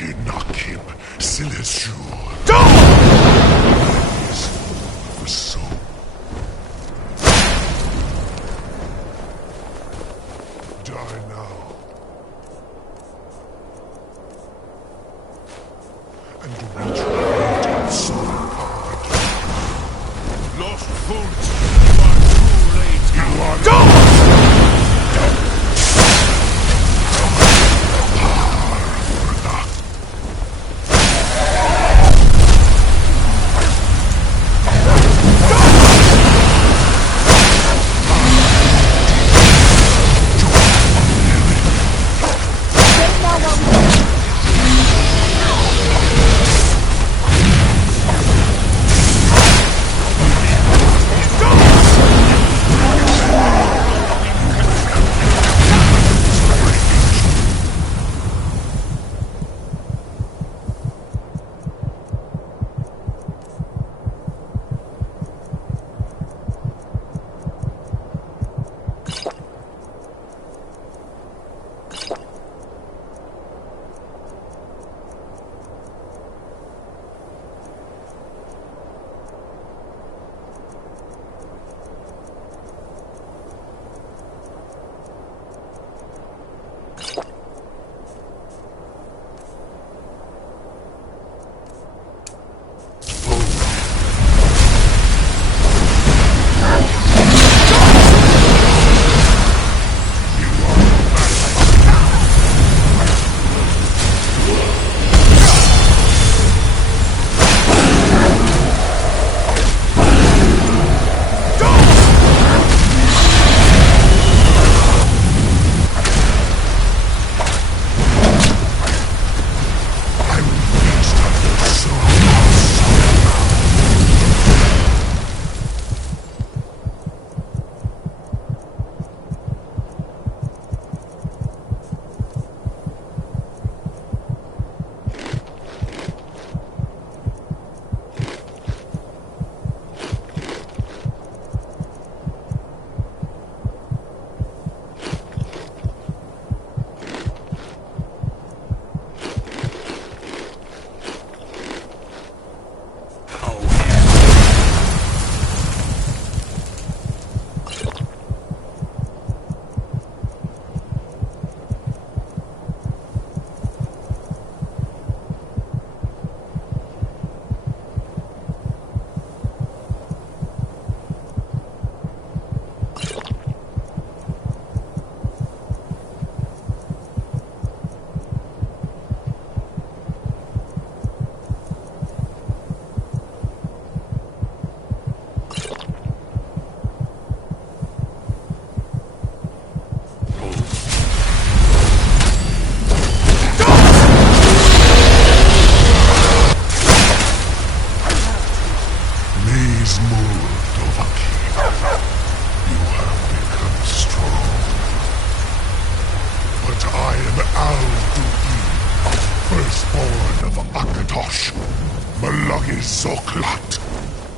Nakim, Silesu. For so. Die now. And reach your soul card. Lost foot, you are too late. You are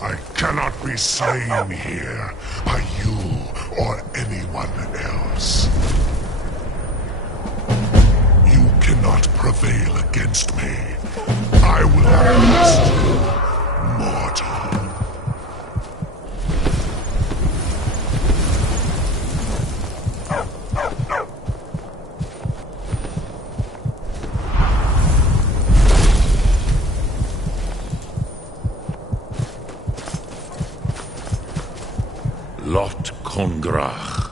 I cannot be slain here by you or anyone else. You cannot prevail against me. I will arrest you, mortal. Lot Kongrach,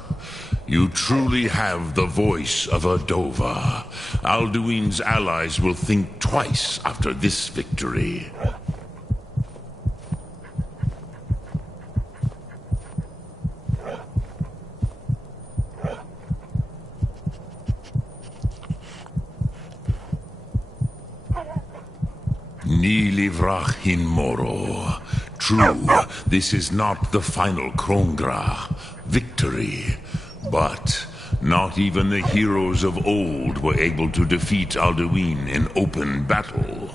you truly have the voice of a Dova. Alduin's allies will think twice after this victory. Ni livrach hin moro. True, this is not the final Krongra victory, but not even the heroes of old were able to defeat Alduin in open battle.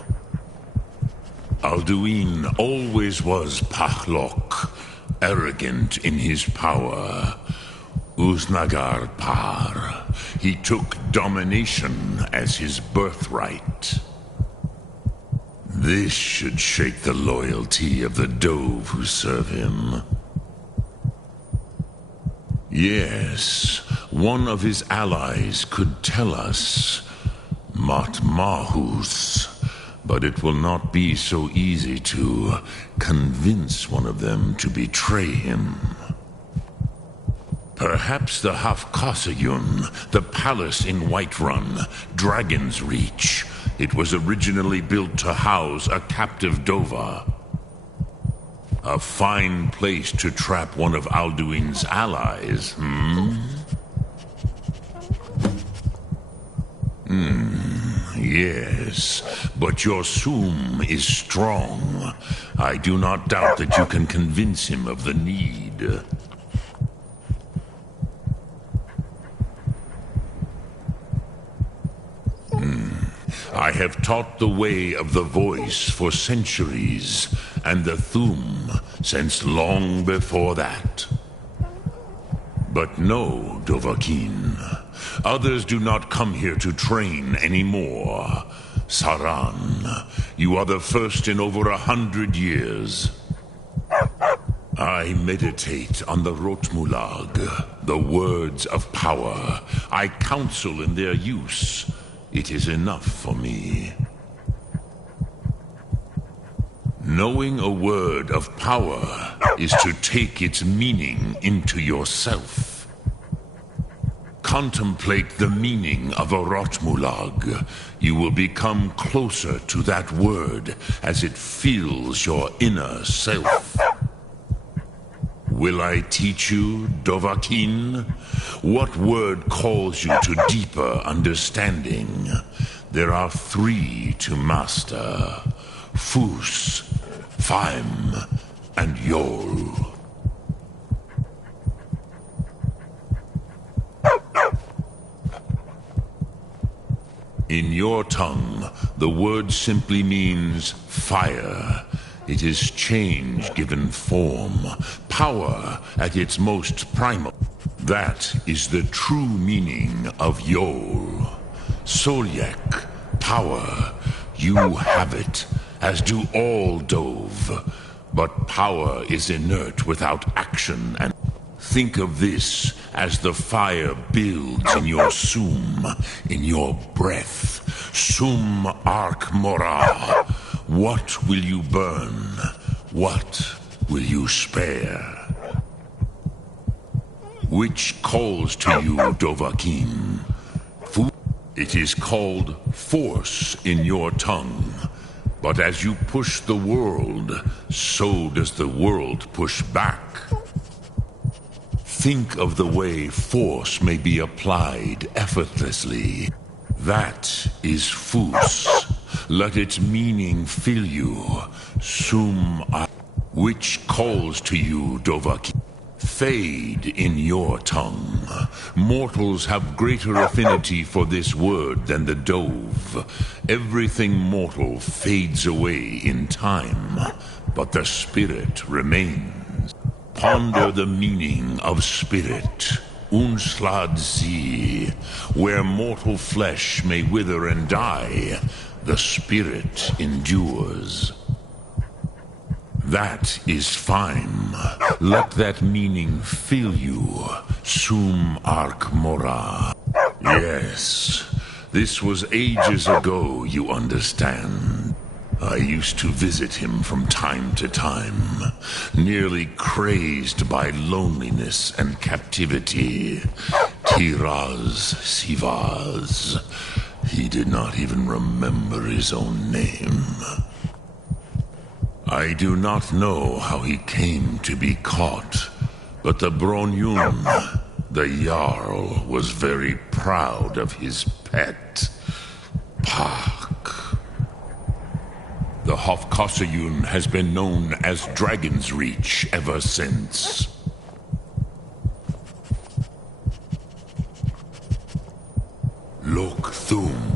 Alduin always was Pahlok, arrogant in his power. Uznagar Par, he took domination as his birthright. This should shake the loyalty of the Dove who serve him. Yes, one of his allies could tell us Matmahus, but it will not be so easy to convince one of them to betray him. Perhaps the Hafkasayun, the palace in Whiterun, Dragon's Reach. It was originally built to house a captive Dova. A fine place to trap one of Alduin's allies, Yes, but your Sum is strong. I do not doubt that you can convince him of the need. I have taught the way of the voice for centuries, and the Thum since long before that. But no, Dovahkiin. Others do not come here to train anymore. Saran, you are the first in over 100 years. I meditate on the Rotmulag, the words of power. I counsel in their use. It is enough for me. Knowing a word of power is to take its meaning into yourself. Contemplate the meaning of a Rotmulag. You will become closer to that word as it fills your inner self. Will I teach you, Dovahkiin? What word calls you to deeper understanding? There are 3 to master: Fus, Faim, and Yol. In your tongue, the word simply means fire. It is change given form, power at its most primal. That is the true meaning of Yol. Solyek, power. You have it, as do all Dove. But power is inert without action, and think of this as the fire builds in your Sum, in your breath. Sum Ark Morah. What will you burn? What will you spare? Which calls to you, Dovahkiin? It is called force in your tongue. But as you push the world, so does the world push back. Think of the way force may be applied effortlessly. That is Fus. Let its meaning fill you. Which calls to you, Dovahkiin? Fade in your tongue. Mortals have greater affinity for this word than the Dove. Everything mortal fades away in time, but the spirit remains. Ponder the meaning of spirit. Unslad Zi. Where mortal flesh may wither and die, the spirit endures. That is fine. Let that meaning fill you. Sum Ark Morah. Yes, this was ages ago, you understand. I used to visit him from time to time, nearly crazed by loneliness and captivity. Tiraz Sivaz. He did not even remember his own name. I do not know how he came to be caught, but the Bronyun, the Jarl, was very proud of his pet, Pak. The Hafkasayun has been known as Dragon's Reach ever since. Lok Thum.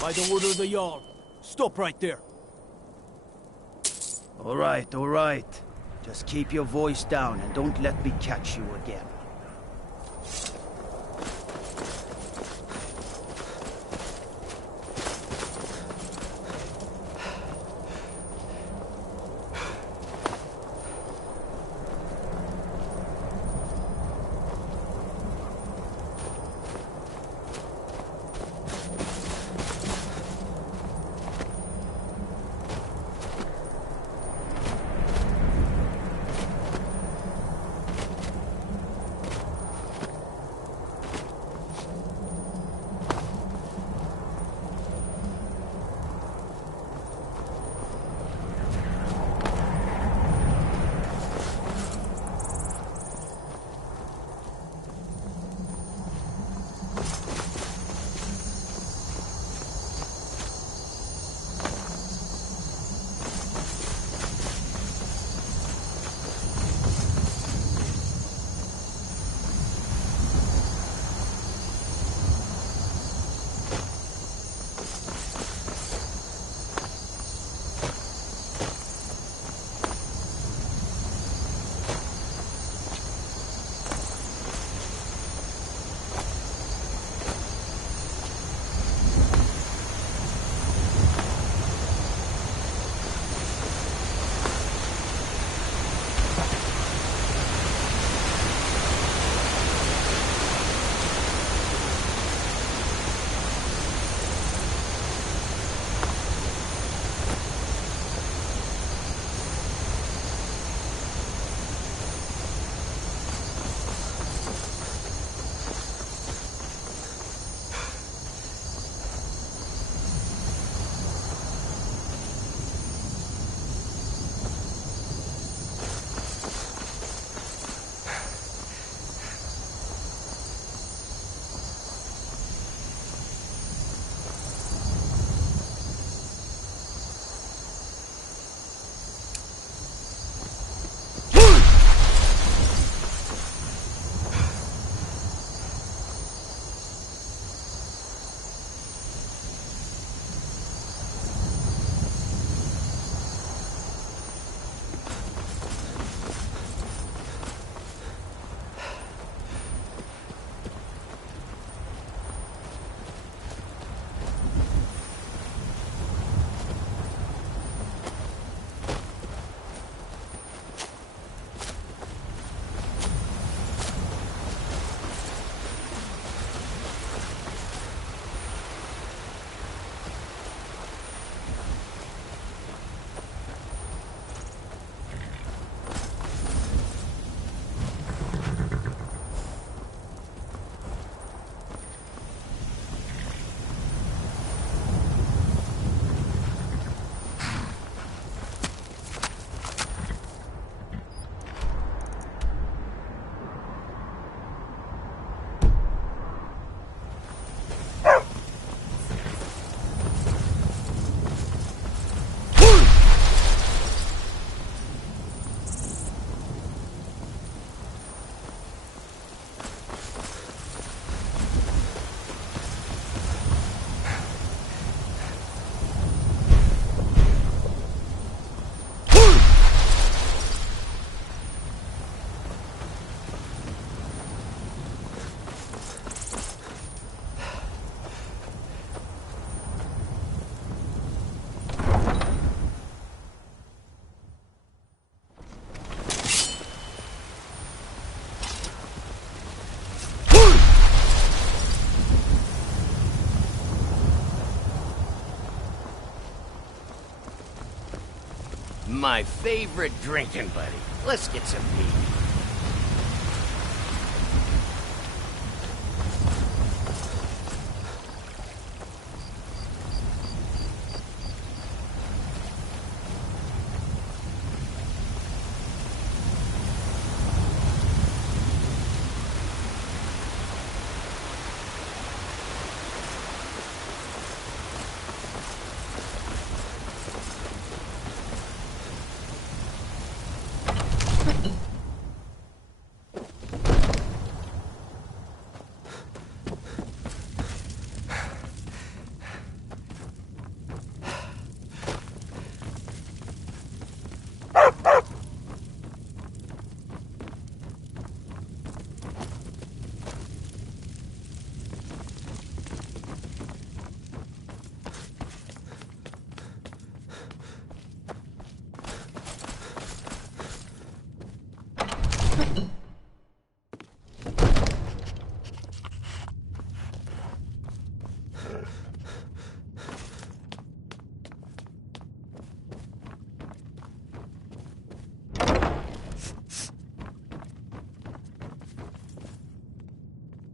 By the order of the Jarl. Stop right there. All right. Just keep your voice down and don't let me catch you again. My favorite drinking buddy. Let's get some meat.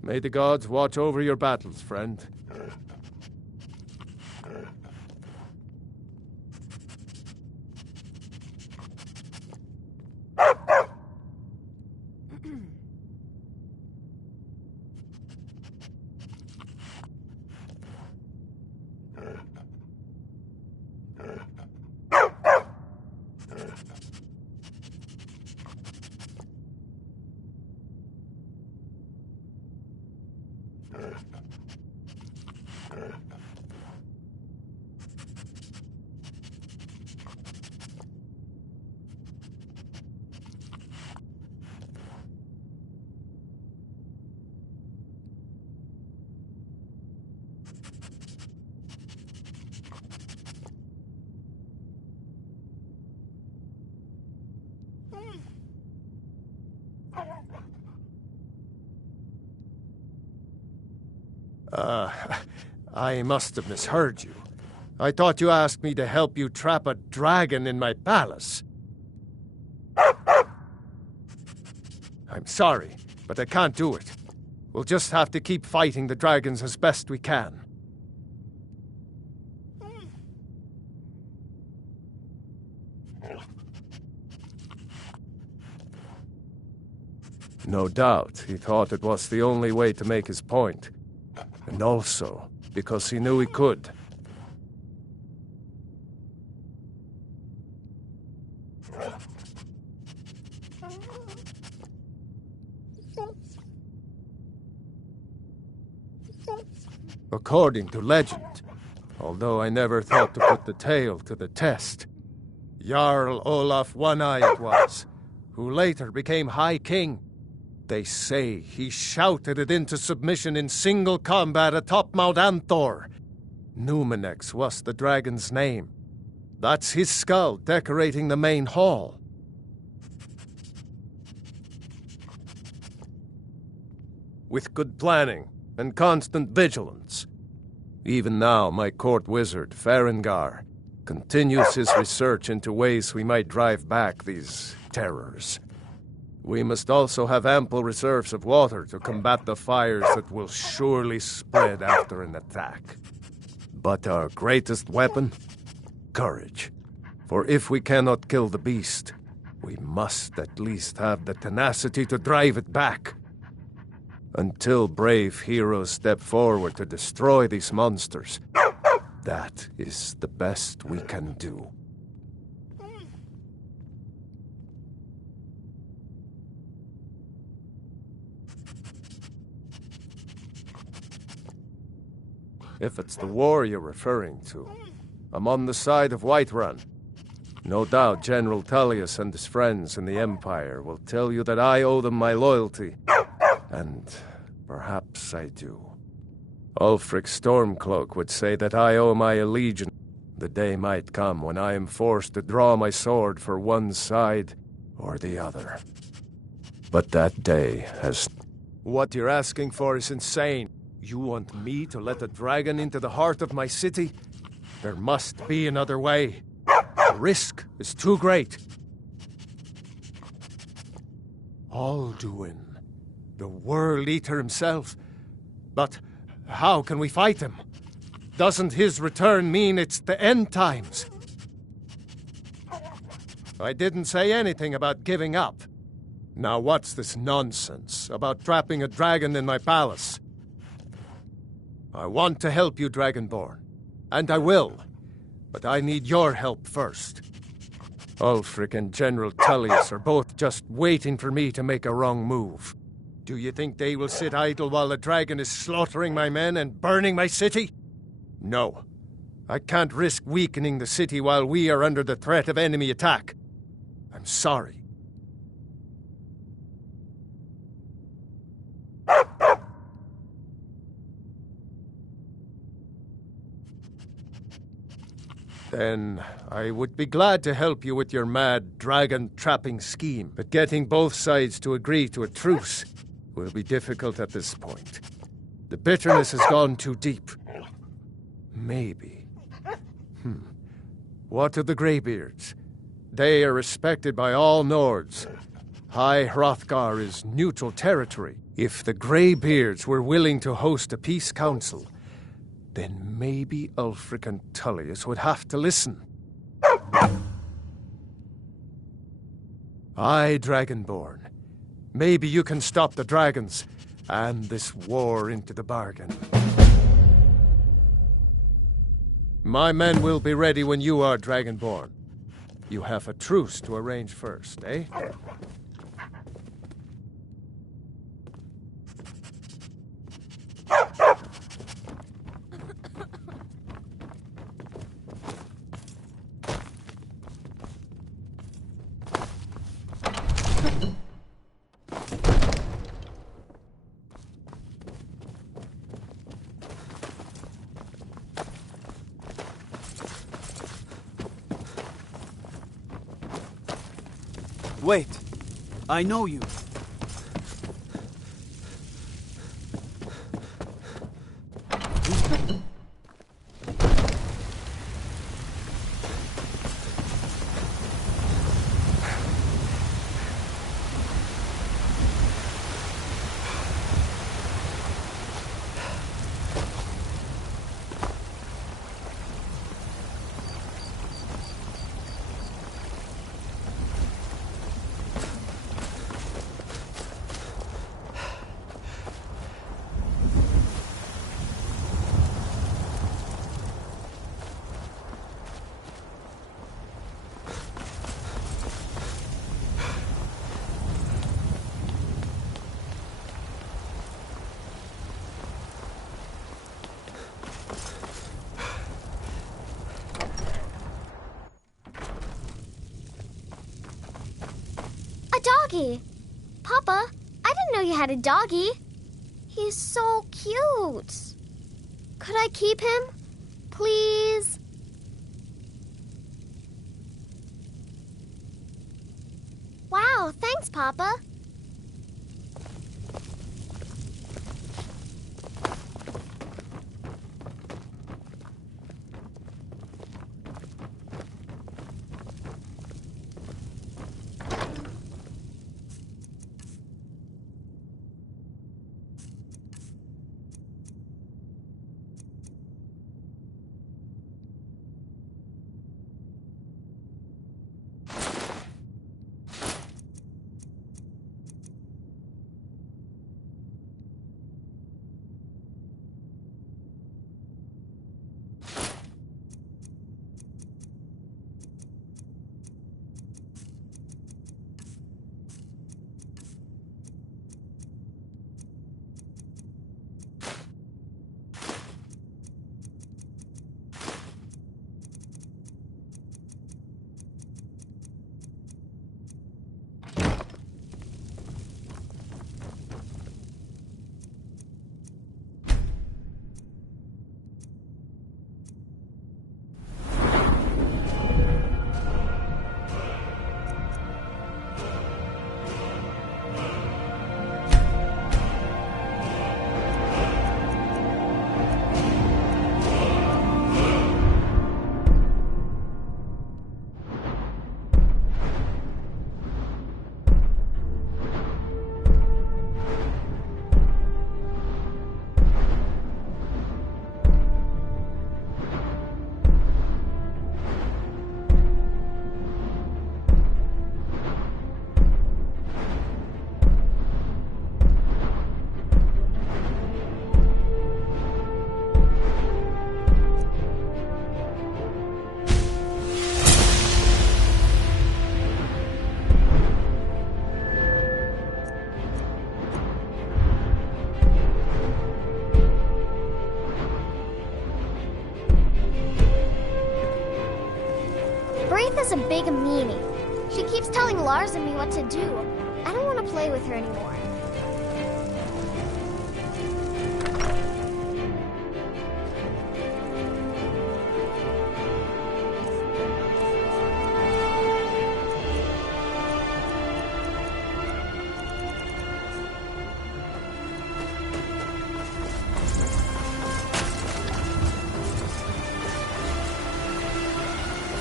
May the gods watch over your battles, friend. I must have misheard you. I thought you asked me to help you trap a dragon in my palace. I'm sorry, but I can't do it. We'll just have to keep fighting the dragons as best we can. No doubt, he thought it was the only way to make his point. And also, because he knew he could. According to legend, although I never thought to put the tale to the test, Jarl Olaf One-Eye it was, who later became High King. They say he shouted it into submission in single combat atop Mount Anthor. Numenex was the dragon's name. That's his skull decorating the main hall. With good planning and constant vigilance. Even now, my court wizard, Farengar, continues his research into ways we might drive back these terrors. We must also have ample reserves of water to combat the fires that will surely spread after an attack. But our greatest weapon? Courage. For if we cannot kill the beast, we must at least have the tenacity to drive it back. Until brave heroes step forward to destroy these monsters, that is the best we can do. If it's the war you're referring to, I'm on the side of Whiterun. No doubt General Tullius and his friends in the Empire will tell you that I owe them my loyalty. And perhaps I do. Ulfric Stormcloak would say that I owe my allegiance. The day might come when I am forced to draw my sword for one side or the other. But that day has... What you're asking for is insane. You want me to let a dragon into the heart of my city? There must be another way. The risk is too great. Alduin, the World Eater himself. But how can we fight him? Doesn't his return mean it's the end times? I didn't say anything about giving up. Now what's this nonsense about trapping a dragon in my palace? I want to help you, Dragonborn. And I will. But I need your help first. Ulfric and General Tullius are both just waiting for me to make a wrong move. Do you think they will sit idle while the dragon is slaughtering my men and burning my city? No. I can't risk weakening the city while we are under the threat of enemy attack. I'm sorry. Then I would be glad to help you with your mad dragon-trapping scheme, but getting both sides to agree to a truce will be difficult at this point. The bitterness has gone too deep. Maybe. What of the Greybeards? They are respected by all Nords. High Hrothgar is neutral territory. If the Greybeards were willing to host a peace council, then maybe Ulfric and Tullius would have to listen. Aye, Dragonborn. Maybe you can stop the dragons, and this war into the bargain. My men will be ready when you are, Dragonborn. You have a truce to arrange first, eh? Wait. I know you. Doggy! Papa, I didn't know you had a doggy. He's so cute. Could I keep him? Please? Wow, thanks, Papa. Is a big meanie. She keeps telling Lars and me what to do. I don't want to play with her anymore.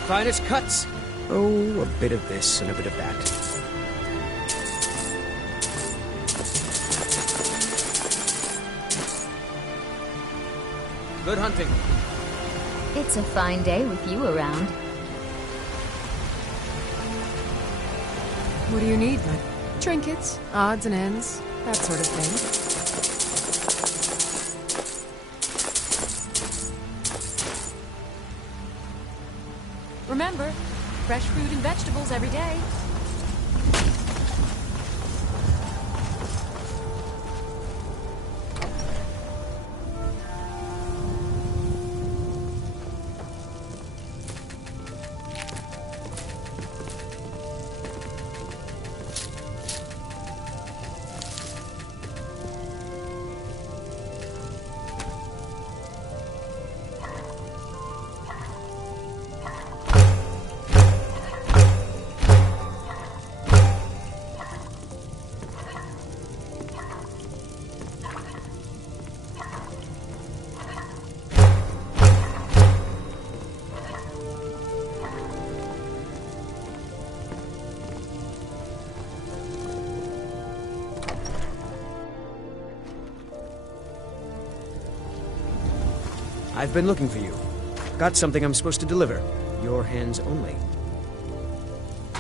Finest cuts. Oh, a bit of this and a bit of that. Good hunting. It's a fine day with you around. What do you need, man? Trinkets, odds and ends, that sort of thing. Remember, fresh fruit and vegetables every day. I've been looking for you. Got something I'm supposed to deliver. Your hands only.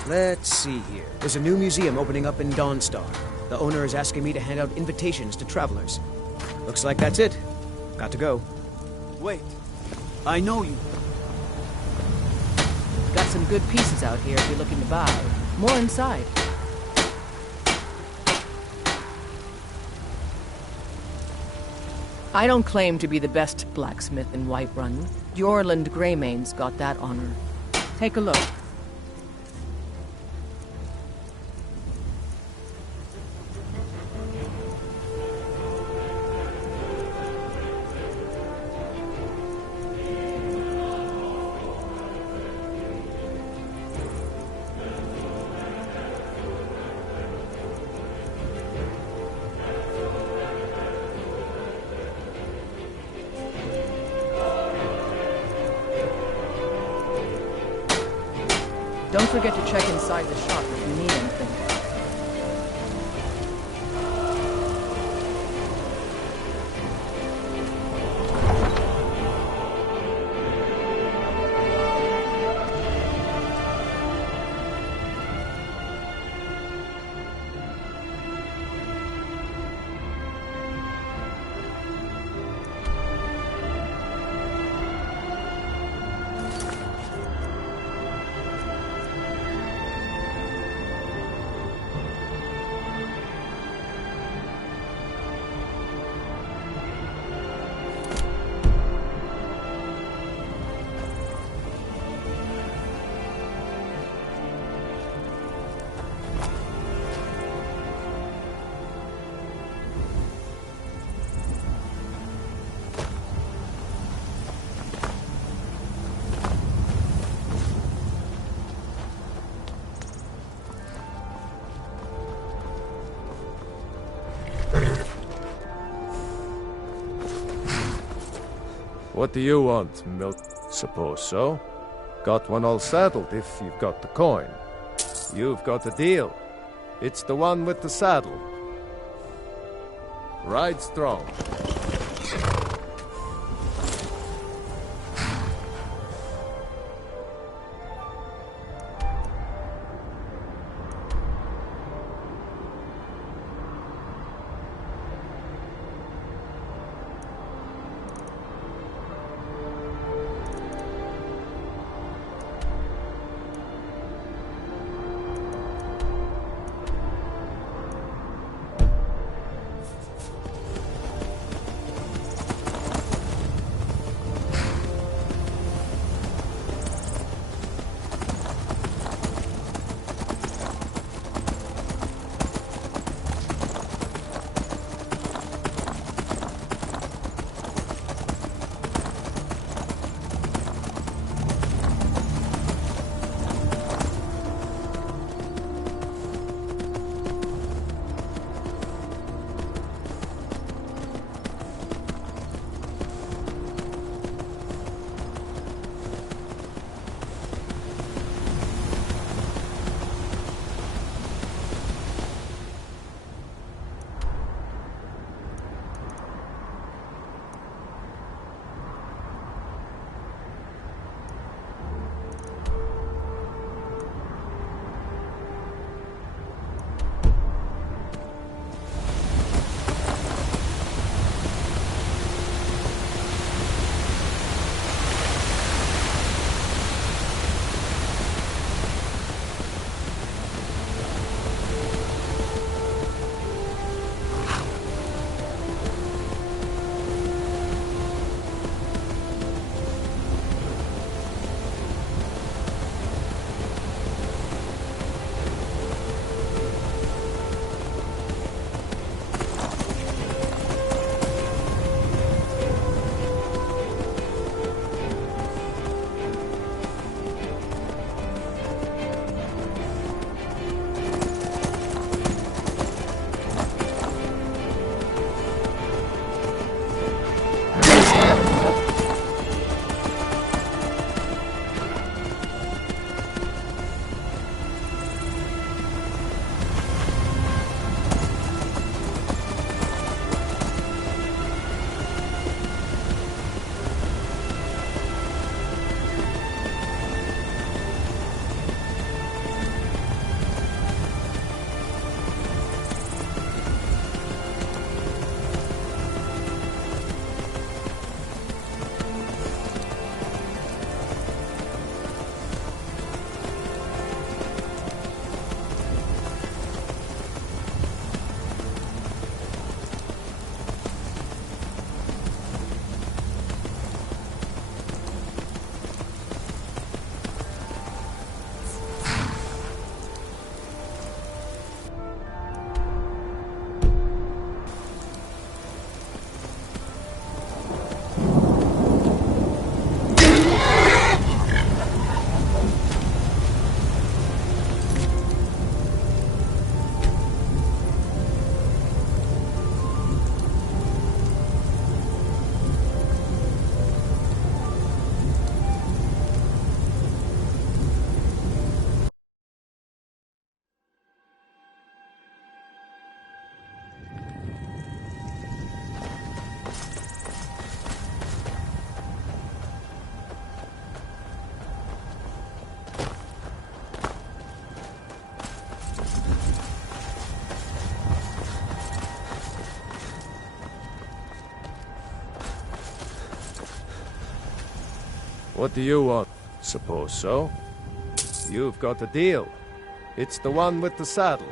Let's see here. There's a new museum opening up in Dawnstar. The owner is asking me to hand out invitations to travelers. Looks like that's it. Got to go. Wait. I know you. Got some good pieces out here if you're looking to buy. More inside. I don't claim to be the best blacksmith in Whiterun. Jorland Greymane's got that honor. Take a look. Don't forget to check inside the shop if you need anything. What do you want, Milk? Suppose so. Got one all saddled if you've got the coin. You've got a deal. It's the one with the saddle. Ride strong. What do you want? Suppose so. You've got a deal. It's the one with the saddle.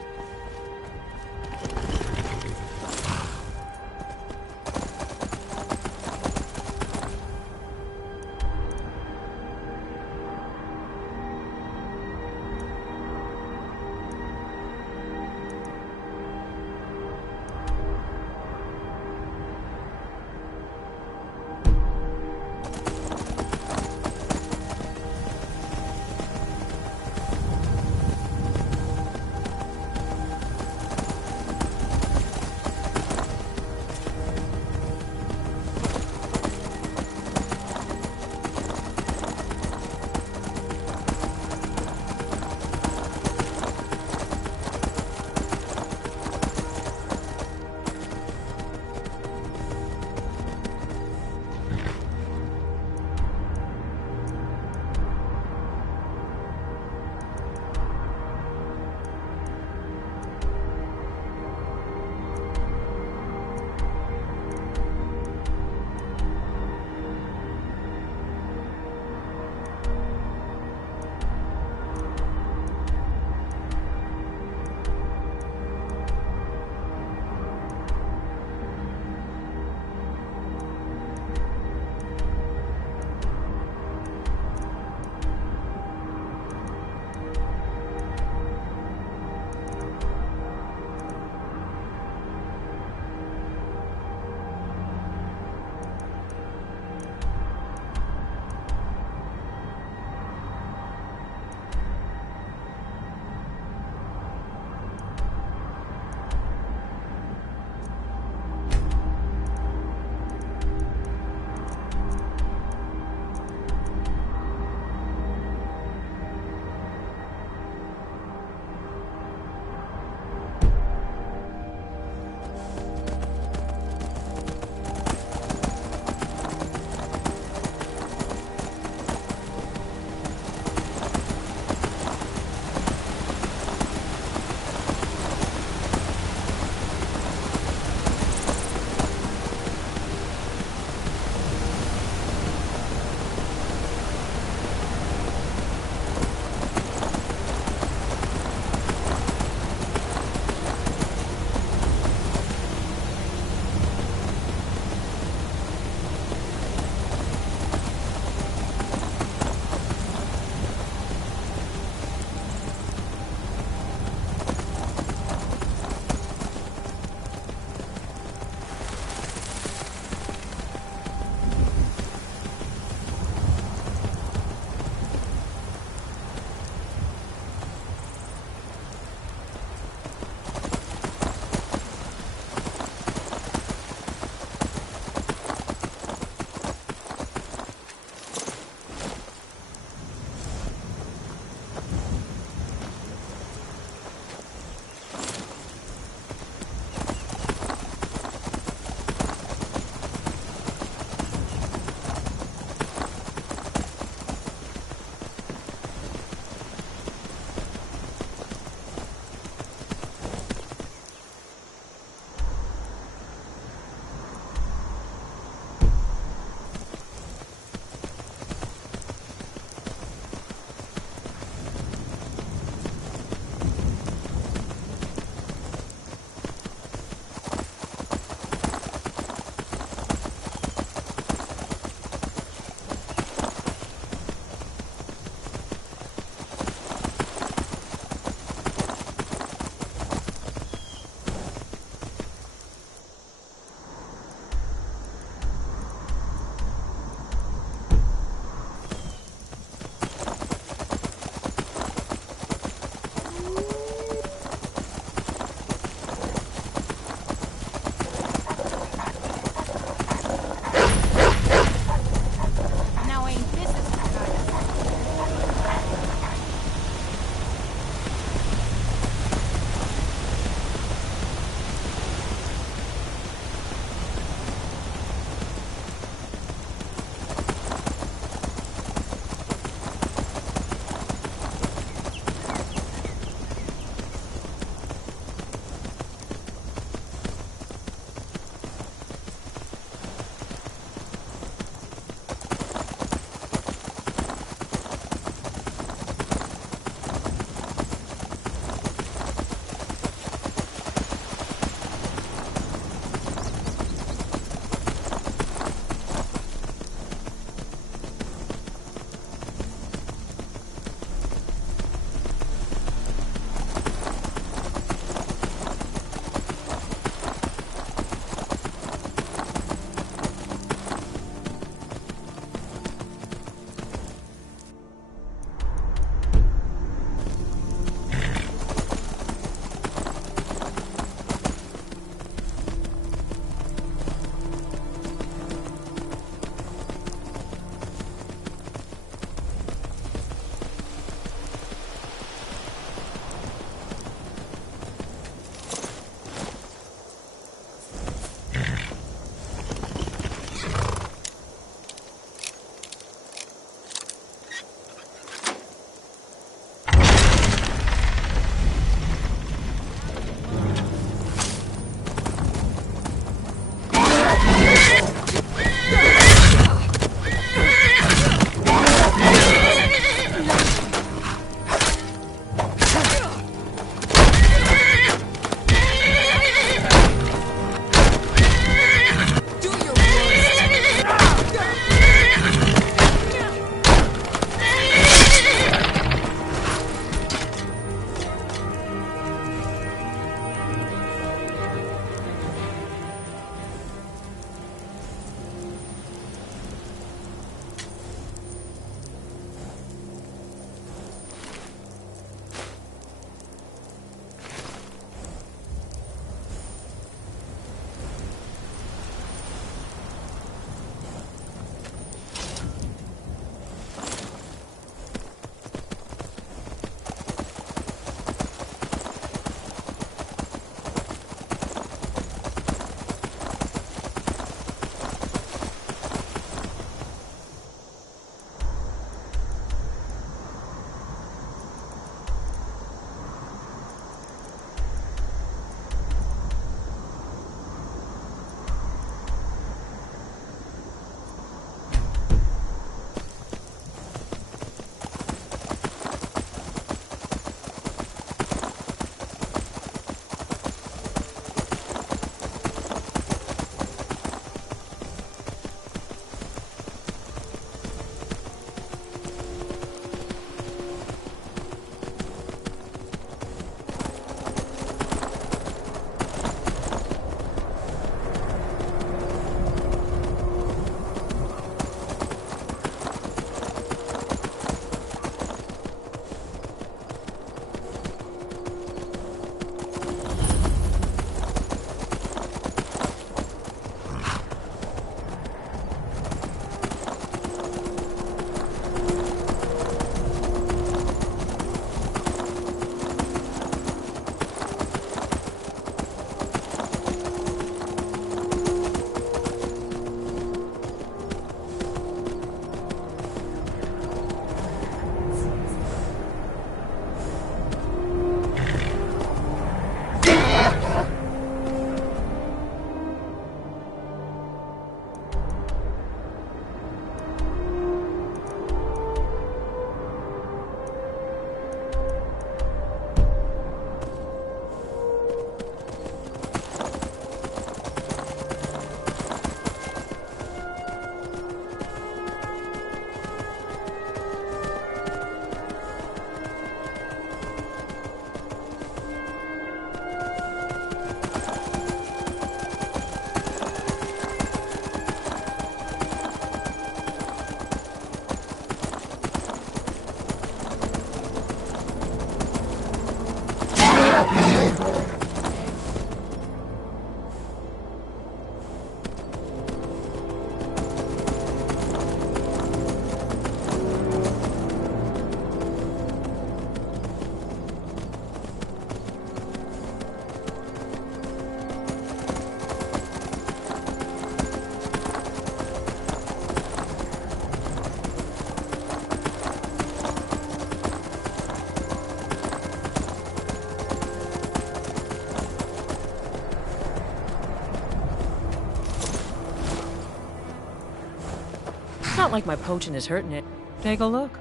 Not like my potion is hurting it. Take a look.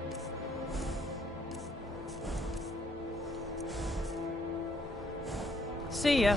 See ya.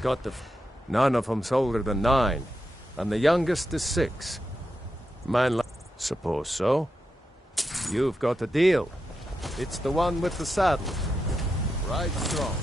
got the... None of them's older than 9, and the youngest is 6. Man like... Suppose so. You've got a deal. It's the one with the saddle. Ride strong.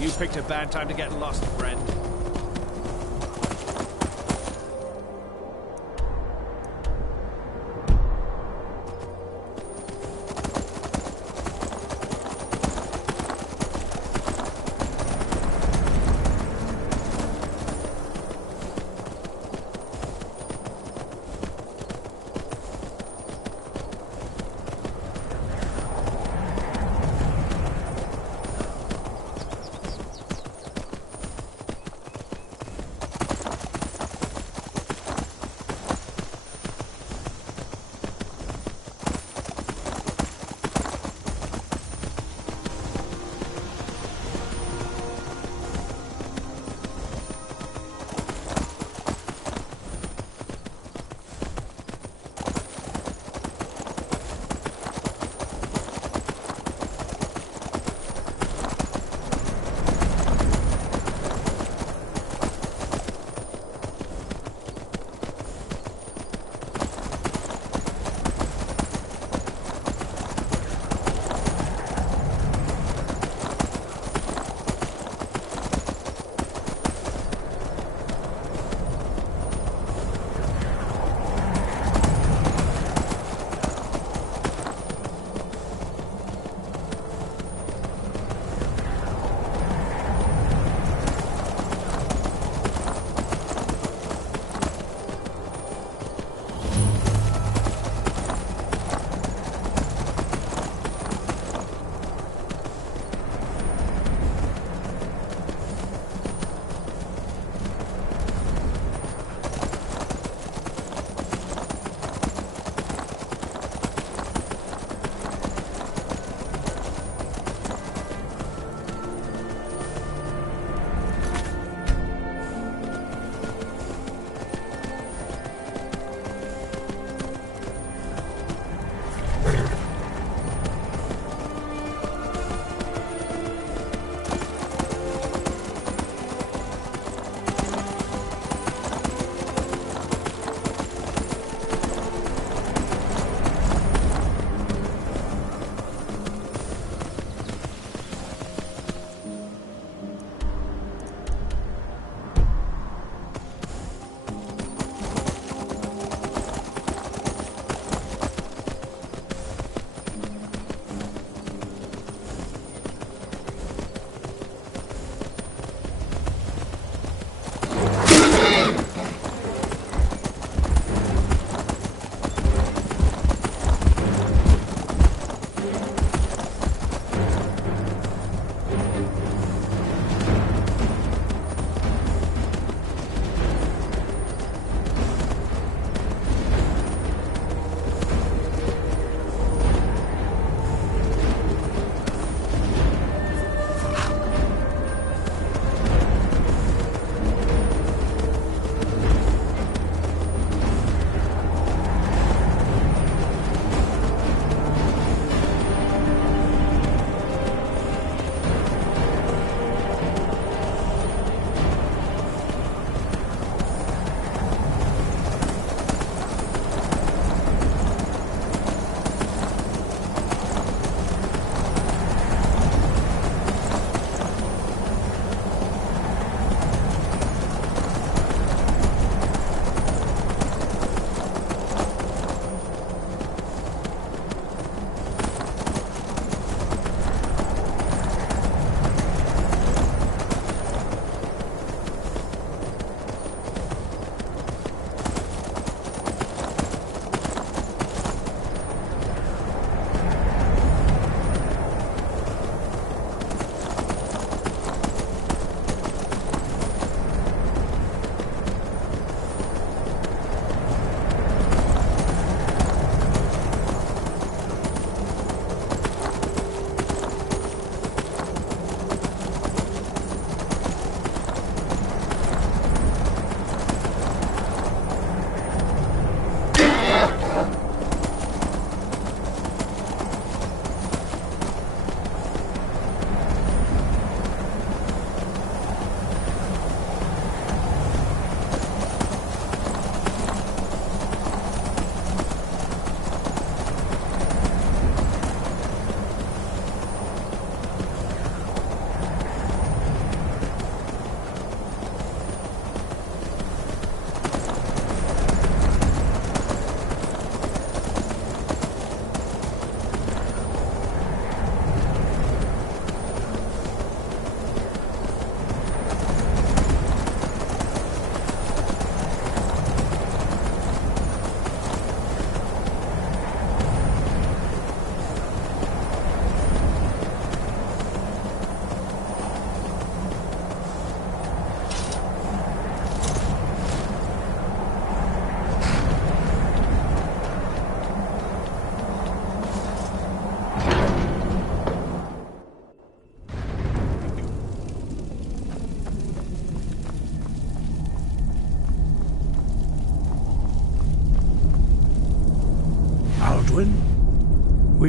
You picked a bad time to get lost, friend.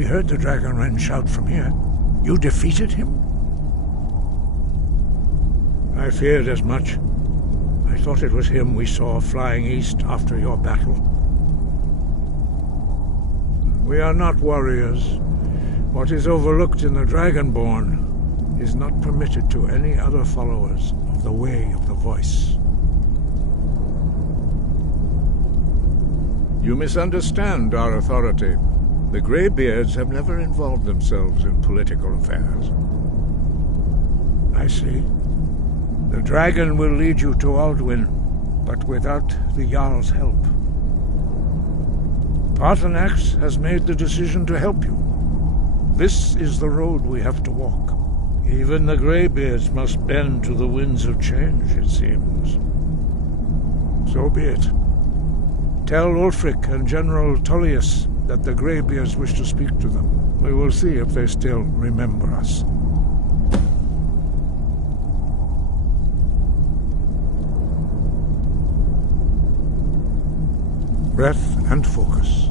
heard the Dragonren shout from here. You defeated him? I feared as much. I thought it was him we saw flying east after your battle. We are not warriors. What is overlooked in the Dragonborn is not permitted to any other followers of the Way of the Voice. You misunderstand our authority. The Greybeards have never involved themselves in political affairs. I see. The dragon will lead you to Alduin, but without the Jarl's help. Paarthurnax has made the decision to help you. This is the road we have to walk. Even the Greybeards must bend to the winds of change, it seems. So be it. Tell Ulfric and General Tullius that the Greybeards wish to speak to them. We will see if they still remember us. Breath and focus.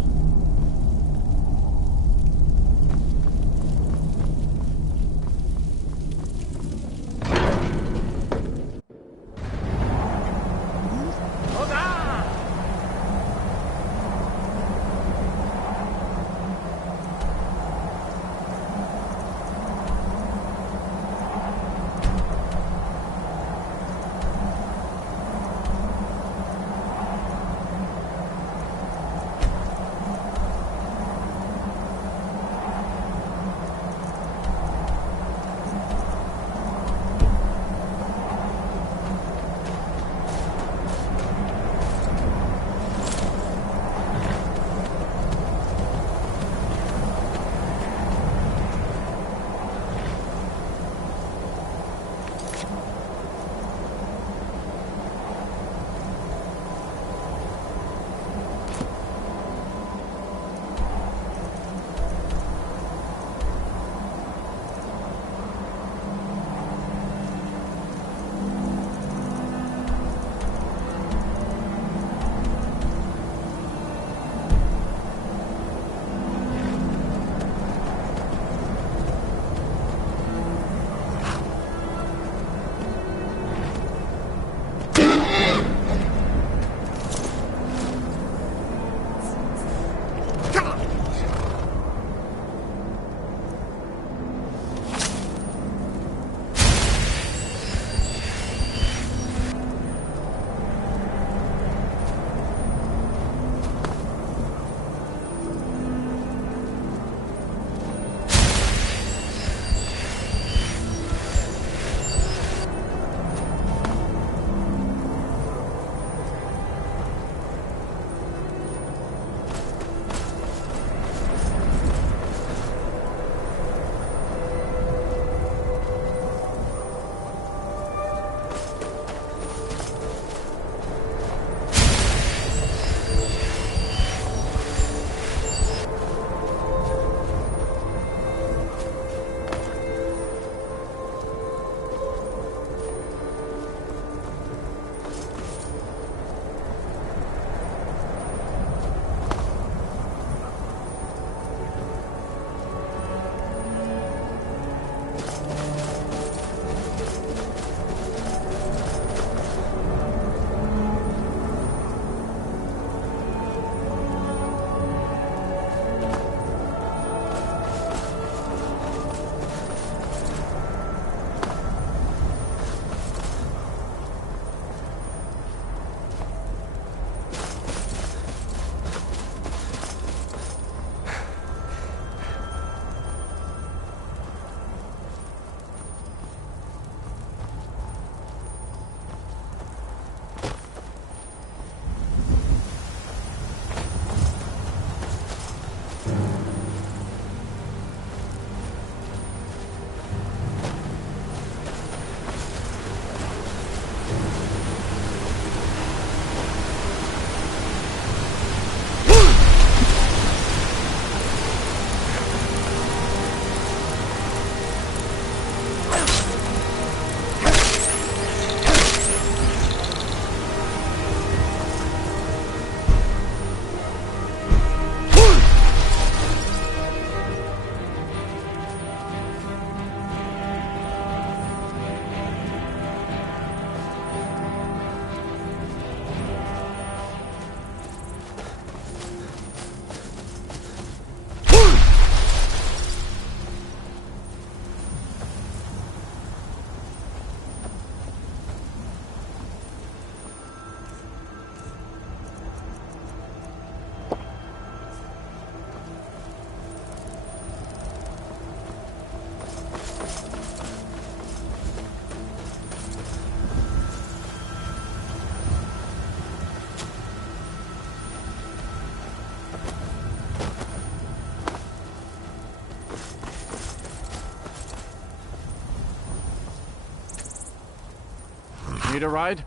Need a ride?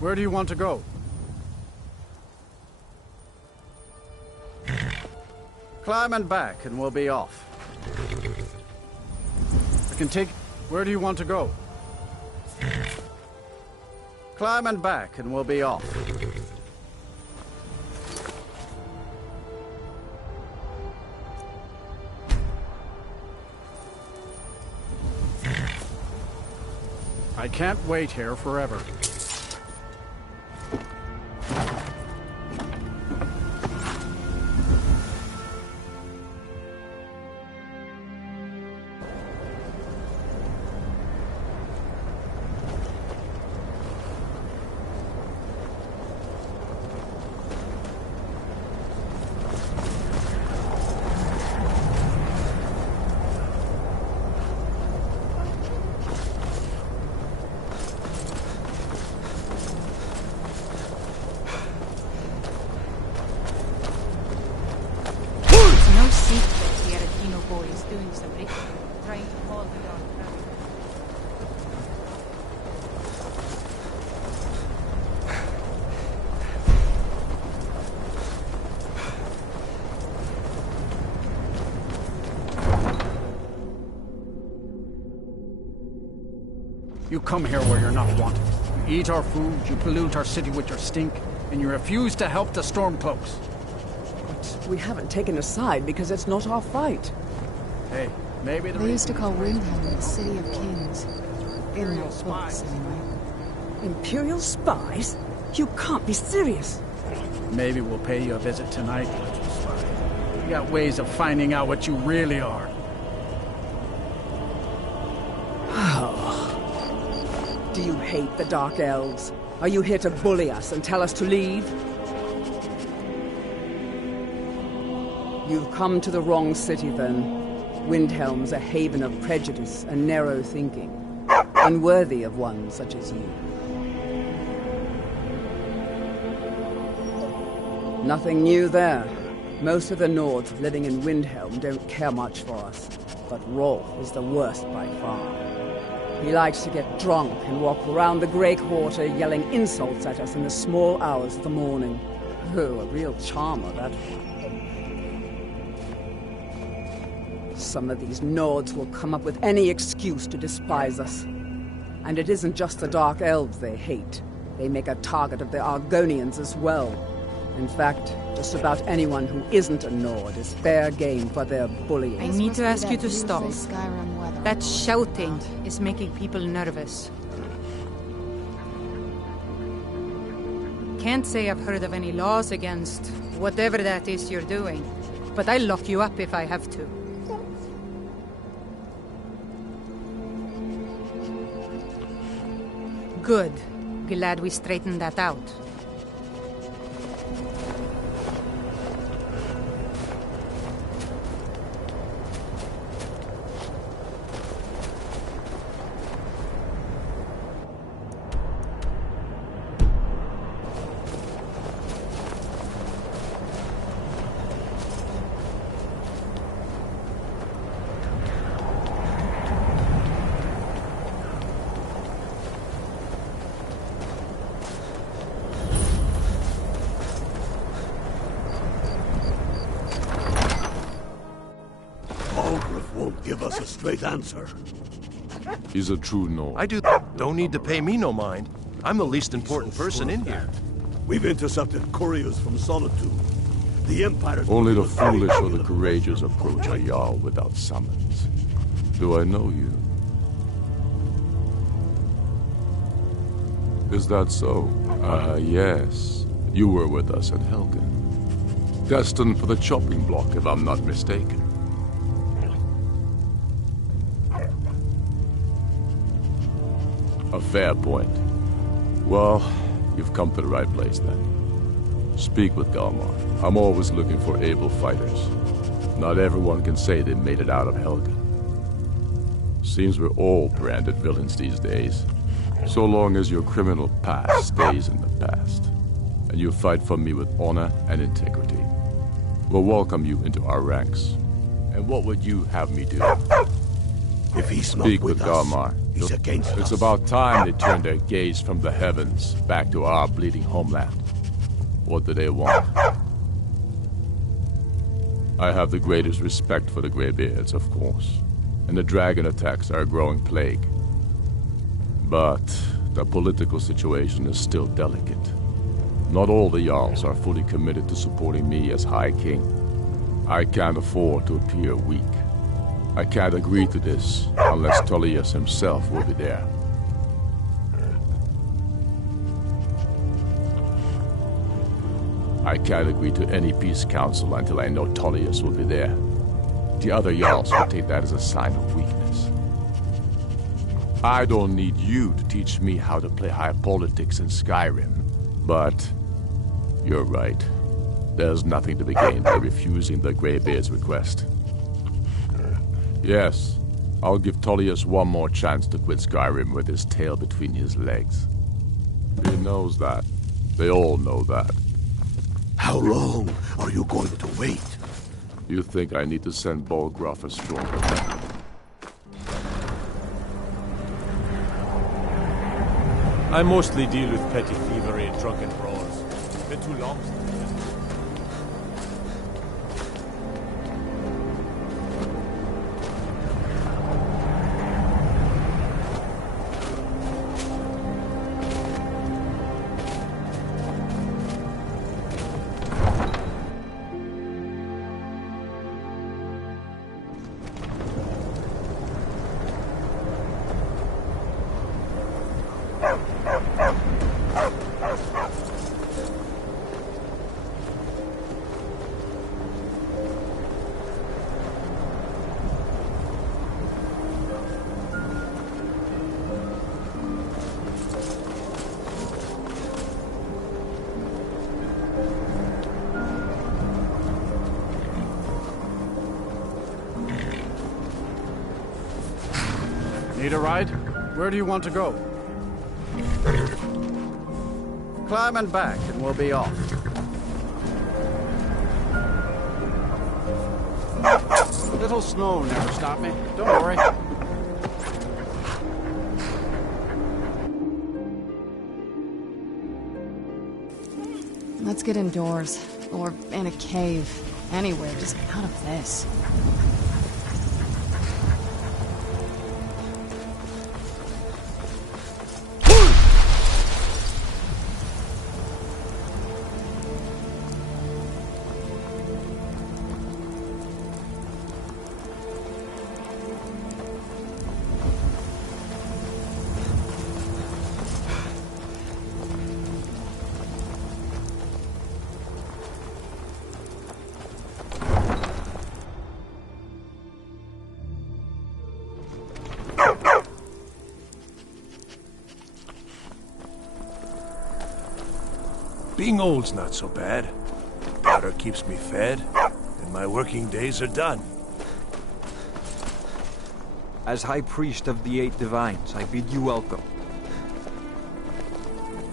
Where do you want to go? Climb and back, and we'll be off. I can take... Where do you want to go? Climb and back, and we'll be off. I can't wait here forever. You come here where you're not wanted. You eat our food, you pollute our city with your stink, and you refuse to help the Stormcloaks. But we haven't taken a side because it's not our fight. Hey, maybe They used to call Windhelm the City of Kings. In their books, anyway. Imperial spies? You can't be serious. Maybe we'll pay you a visit tonight, little spy. We got ways of finding out what you really are. Do you hate the Dark Elves? Are you here to bully us and tell us to leave? You've come to the wrong city, then. Windhelm's a haven of prejudice and narrow thinking, unworthy of one such as you. Nothing new there. Most of the Nords living in Windhelm don't care much for us, but Rolf is the worst by far. He likes to get drunk and walk around the Grey Quarter yelling insults at us in the small hours of the morning. Oh, a real charmer, that one. Some of these Nords will come up with any excuse to despise us. And it isn't just the Dark Elves they hate. They make a target of the Argonians as well. In fact, just about anyone who isn't a Nord is fair game for their bullying. I need to ask you to stop. That shouting is making people nervous. Can't say I've heard of any laws against whatever that is you're doing, but I'll lock you up if I have to. Good. Glad we straightened that out. Give us a straight answer. He's a true Nord. I don't need to pay me no mind. I'm the least important person in here. We've intercepted couriers from Solitude. The Empire... Only the foolish or the courageous approach a Jarl without summons. Do I know you? Is that so? Yes. You were with us at Helgen. Destined for the chopping block, if I'm not mistaken. A fair point. Well, you've come to the right place then. Speak with Galmar. I'm always looking for able fighters. Not everyone can say they made it out of Helgen. Seems we're all branded villains these days. So long as your criminal past stays in the past, and you fight for me with honor and integrity, we'll welcome you into our ranks. And what would you have me do? If he's not Speak with with us, Garmar. he's against us. It's about time they turned their gaze from the heavens back to our bleeding homeland. What do they want? I have the greatest respect for the Greybeards, of course, and the dragon attacks are a growing plague. But the political situation is still delicate. Not all the Jarls are fully committed to supporting me as High King. I can't afford to appear weak. I can't agree to this unless Tullius himself will be there. I can't agree to any peace council until I know Tullius will be there. The other Jarls will take that as a sign of weakness. I don't need you to teach me how to play high politics in Skyrim, but you're right. There's nothing to be gained by refusing the Greybeard's request. Yes, I'll give Tullius one more chance to quit Skyrim with his tail between his legs. He knows that. They all know that. How long are you going to wait? You think I need to send Bolgraf a stronger? I mostly deal with petty thievery and drunken brawls. Been too long since I visited. Need a ride? Where do you want to go? Climb and back, and we'll be off. Little snow never stopped me. Don't worry. Let's get indoors. Or in a cave. Anywhere, just out of this. Being old's not so bad. Water keeps me fed, and my working days are done. As High Priest of the Eight Divines, I bid you welcome.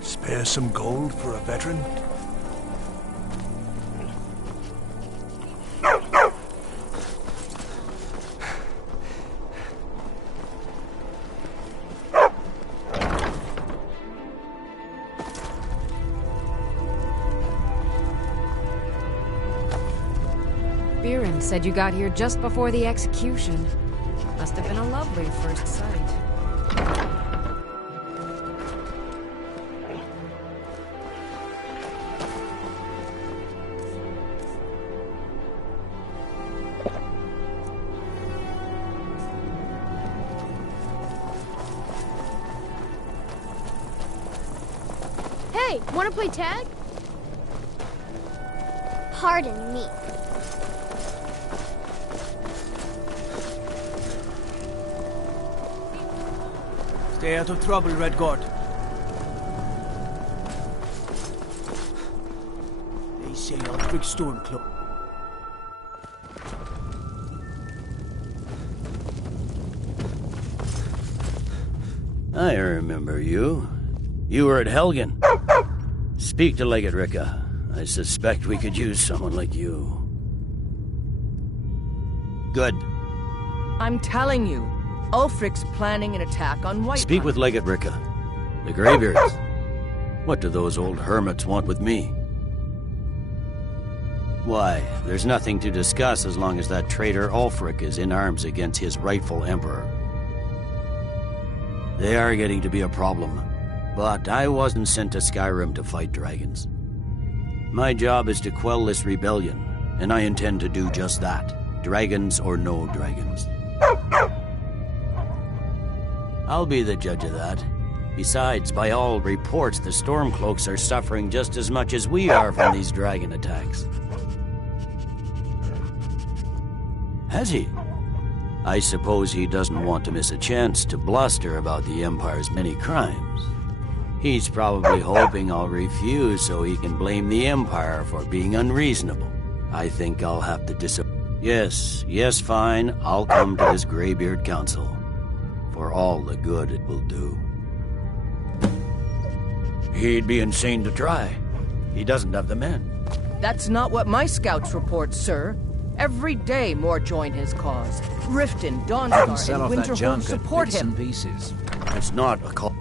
Spare some gold for a veteran? Said you got here just before the execution. Must have been a lovely first sight. Hey, wanna play tag? Pardon me. Stay out of trouble, Redguard. They say I'll fix Stormcloak. I remember you. You were at Helgen. Speak to Legate Ricka. I suspect we could use someone like you. Good. I'm telling you, Ulfric's planning an attack on White. Speak with Legate Ricka. The Greybeards. What do those old hermits want with me? Why, there's nothing to discuss as long as that traitor Ulfric is in arms against his rightful emperor. They are getting to be a problem, but I wasn't sent to Skyrim to fight dragons. My job is to quell this rebellion, and I intend to do just that, dragons or no dragons. I'll be the judge of that. Besides, by all reports, the Stormcloaks are suffering just as much as we are from these dragon attacks. Has he? I suppose he doesn't want to miss a chance to bluster about the Empire's many crimes. He's probably hoping I'll refuse so he can blame the Empire for being unreasonable. I think I'll have to Yes, fine. I'll come to this Greybeard Council. For all the good it will do. He'd be insane to try. He doesn't have the men. That's not what my scouts report, sir. Every day more join his cause. Riften, Dawnstar, and Winterhold support him. Pieces. It's not a call.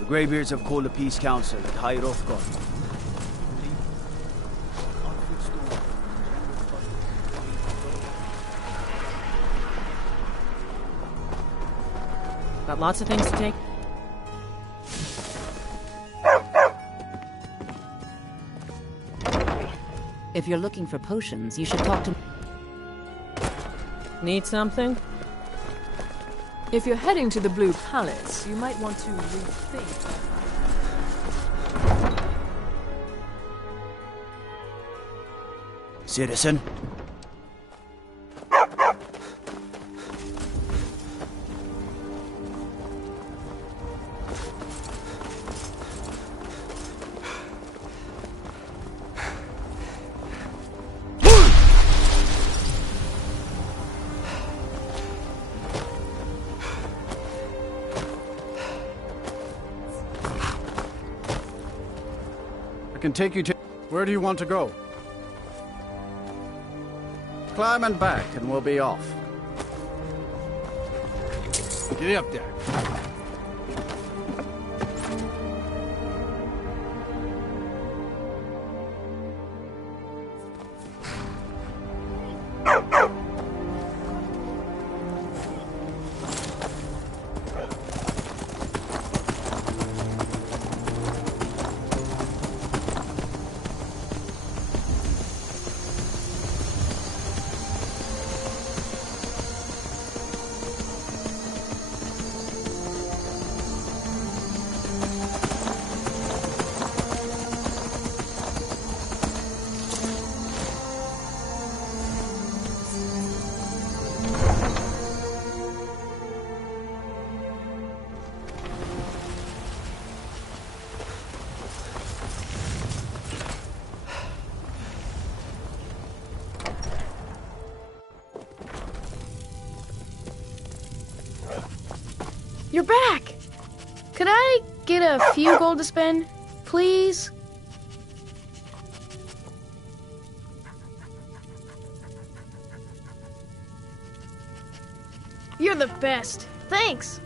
The Greybeards have called a peace council at High Hrothgar. Got lots of things to take. If you're looking for potions, you should talk to... Need something? If you're heading to the Blue Palace, you might want to rethink. Citizen? I can take you to... Where do you want to go? Climb and back, and we'll be off. Get up there. You're back! Could I get a few gold to spend, please? You're the best. Thanks.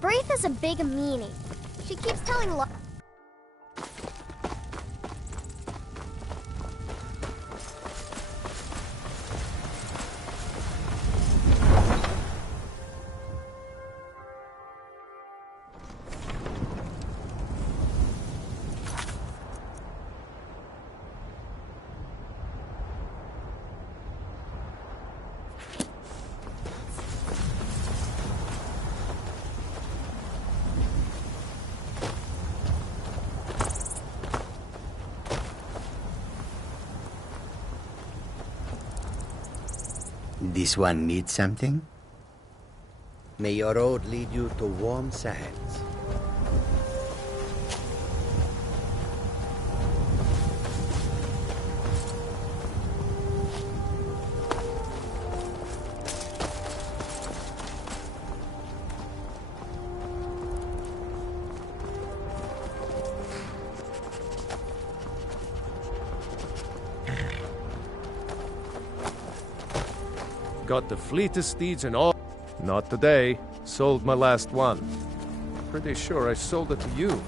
Braith has a big meaning. She keeps telling This one needs something? May your road lead you to warm sands. Got the fleetest steeds in all. Not today. Sold my last one. Pretty sure I sold it to you.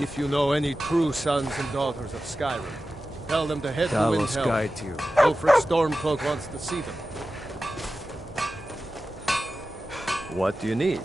If you know any true sons and daughters of Skyrim, tell them to head to Talos Windhelm. guide you. Ulfric Stormcloak wants to see them. What do you need?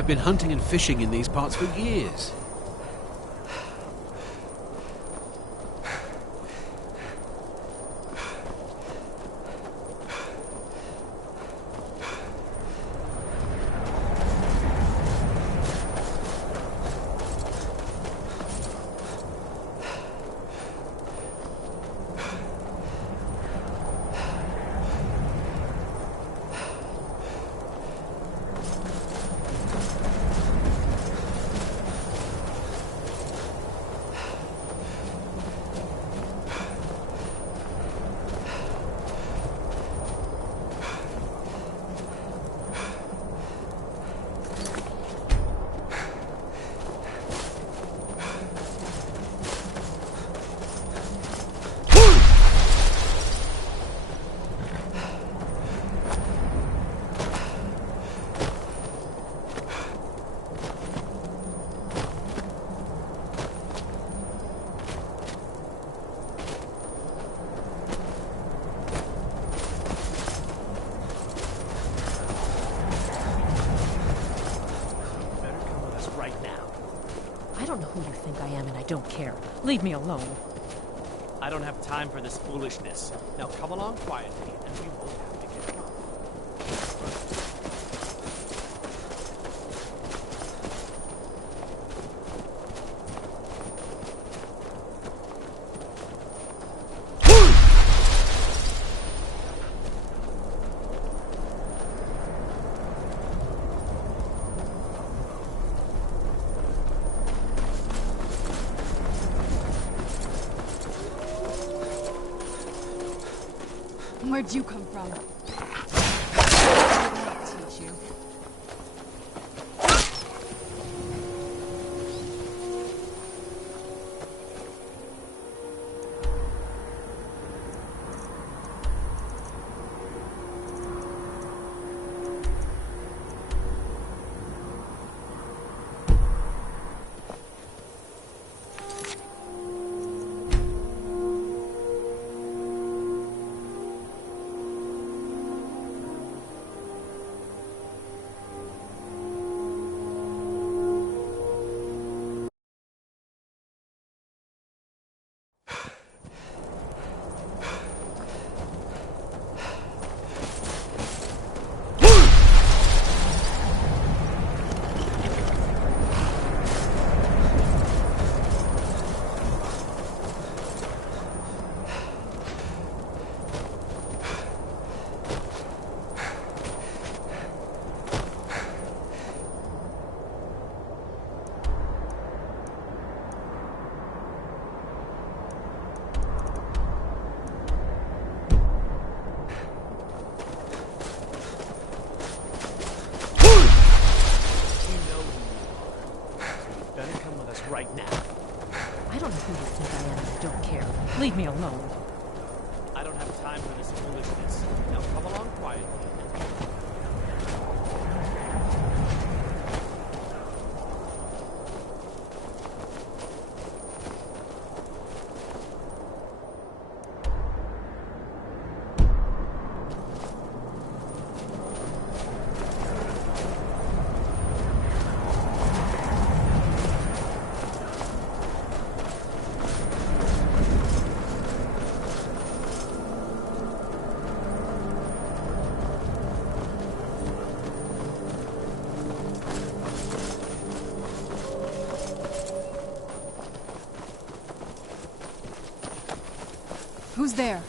I've been hunting and fishing in these parts for years. I don't know who you think I am, and I don't care. Leave me alone. I don't have time for this foolishness. Now come along quietly, and we won't have to get caught. Where'd you come from? I'll teach you. Right now. I don't know who you think I am, and I don't care. Leave me alone. I don't have time for this foolishness. Now come along quietly. Who's there?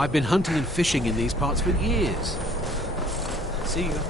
I've been hunting and fishing in these parts for years. See you.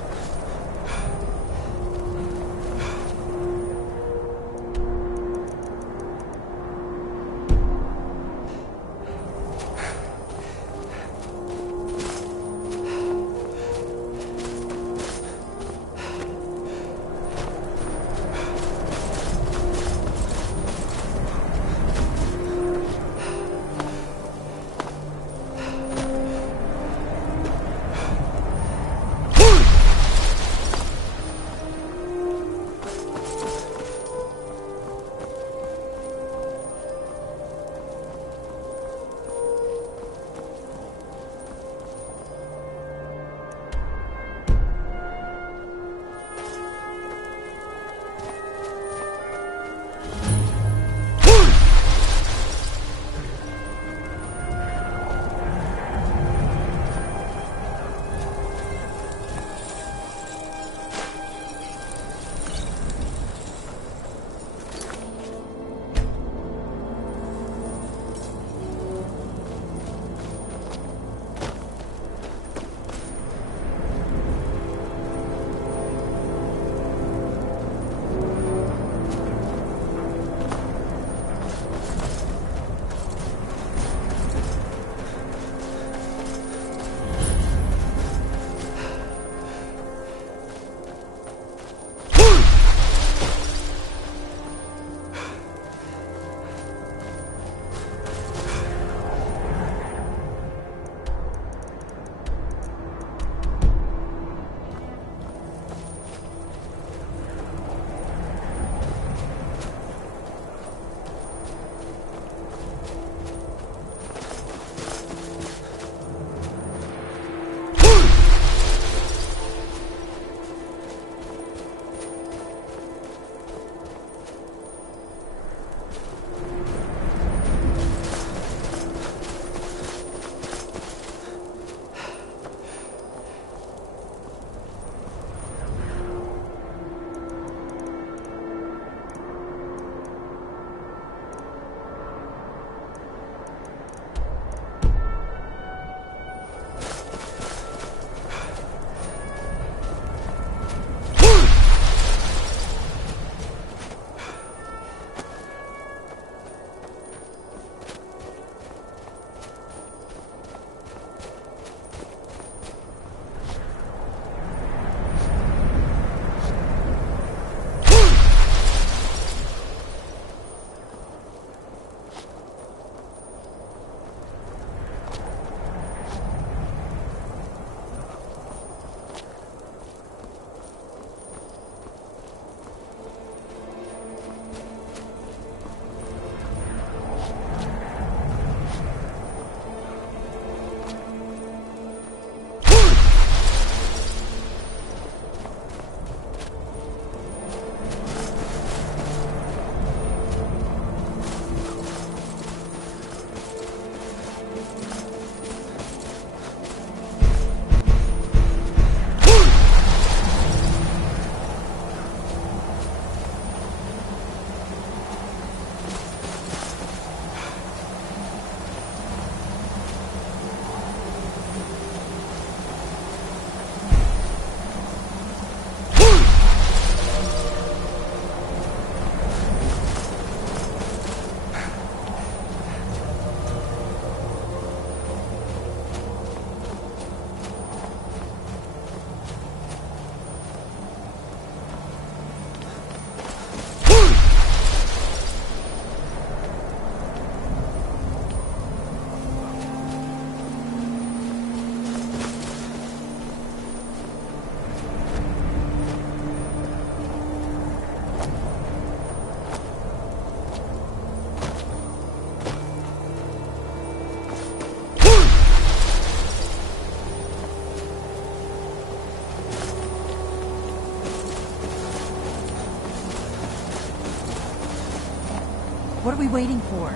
What are we waiting for?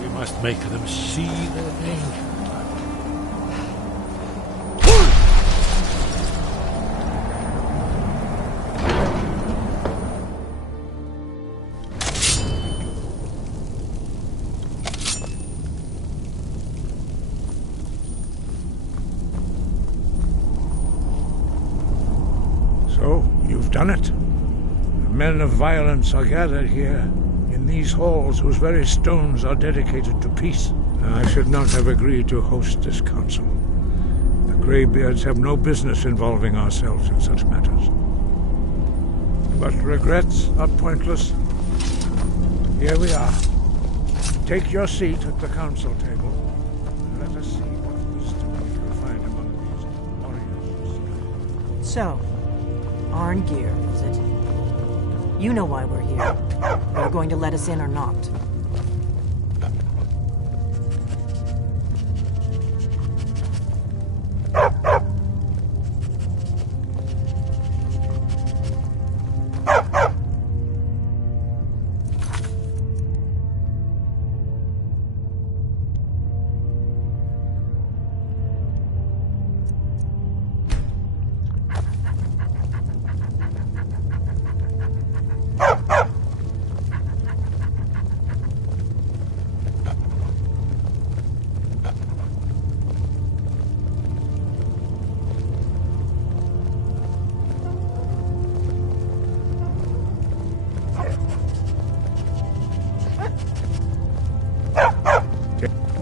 We must make them see their danger. You've done it. The men of violence are gathered here, in these halls whose very stones are dedicated to peace. I should not have agreed to host this council. The Greybeards have no business involving ourselves in such matters. But regrets are pointless. Here we are. Take your seat at the council table, and let us see what wisdom we can find among these warriors. So, Arngeir, is it? You know why we're here. Are you going to let us in or not?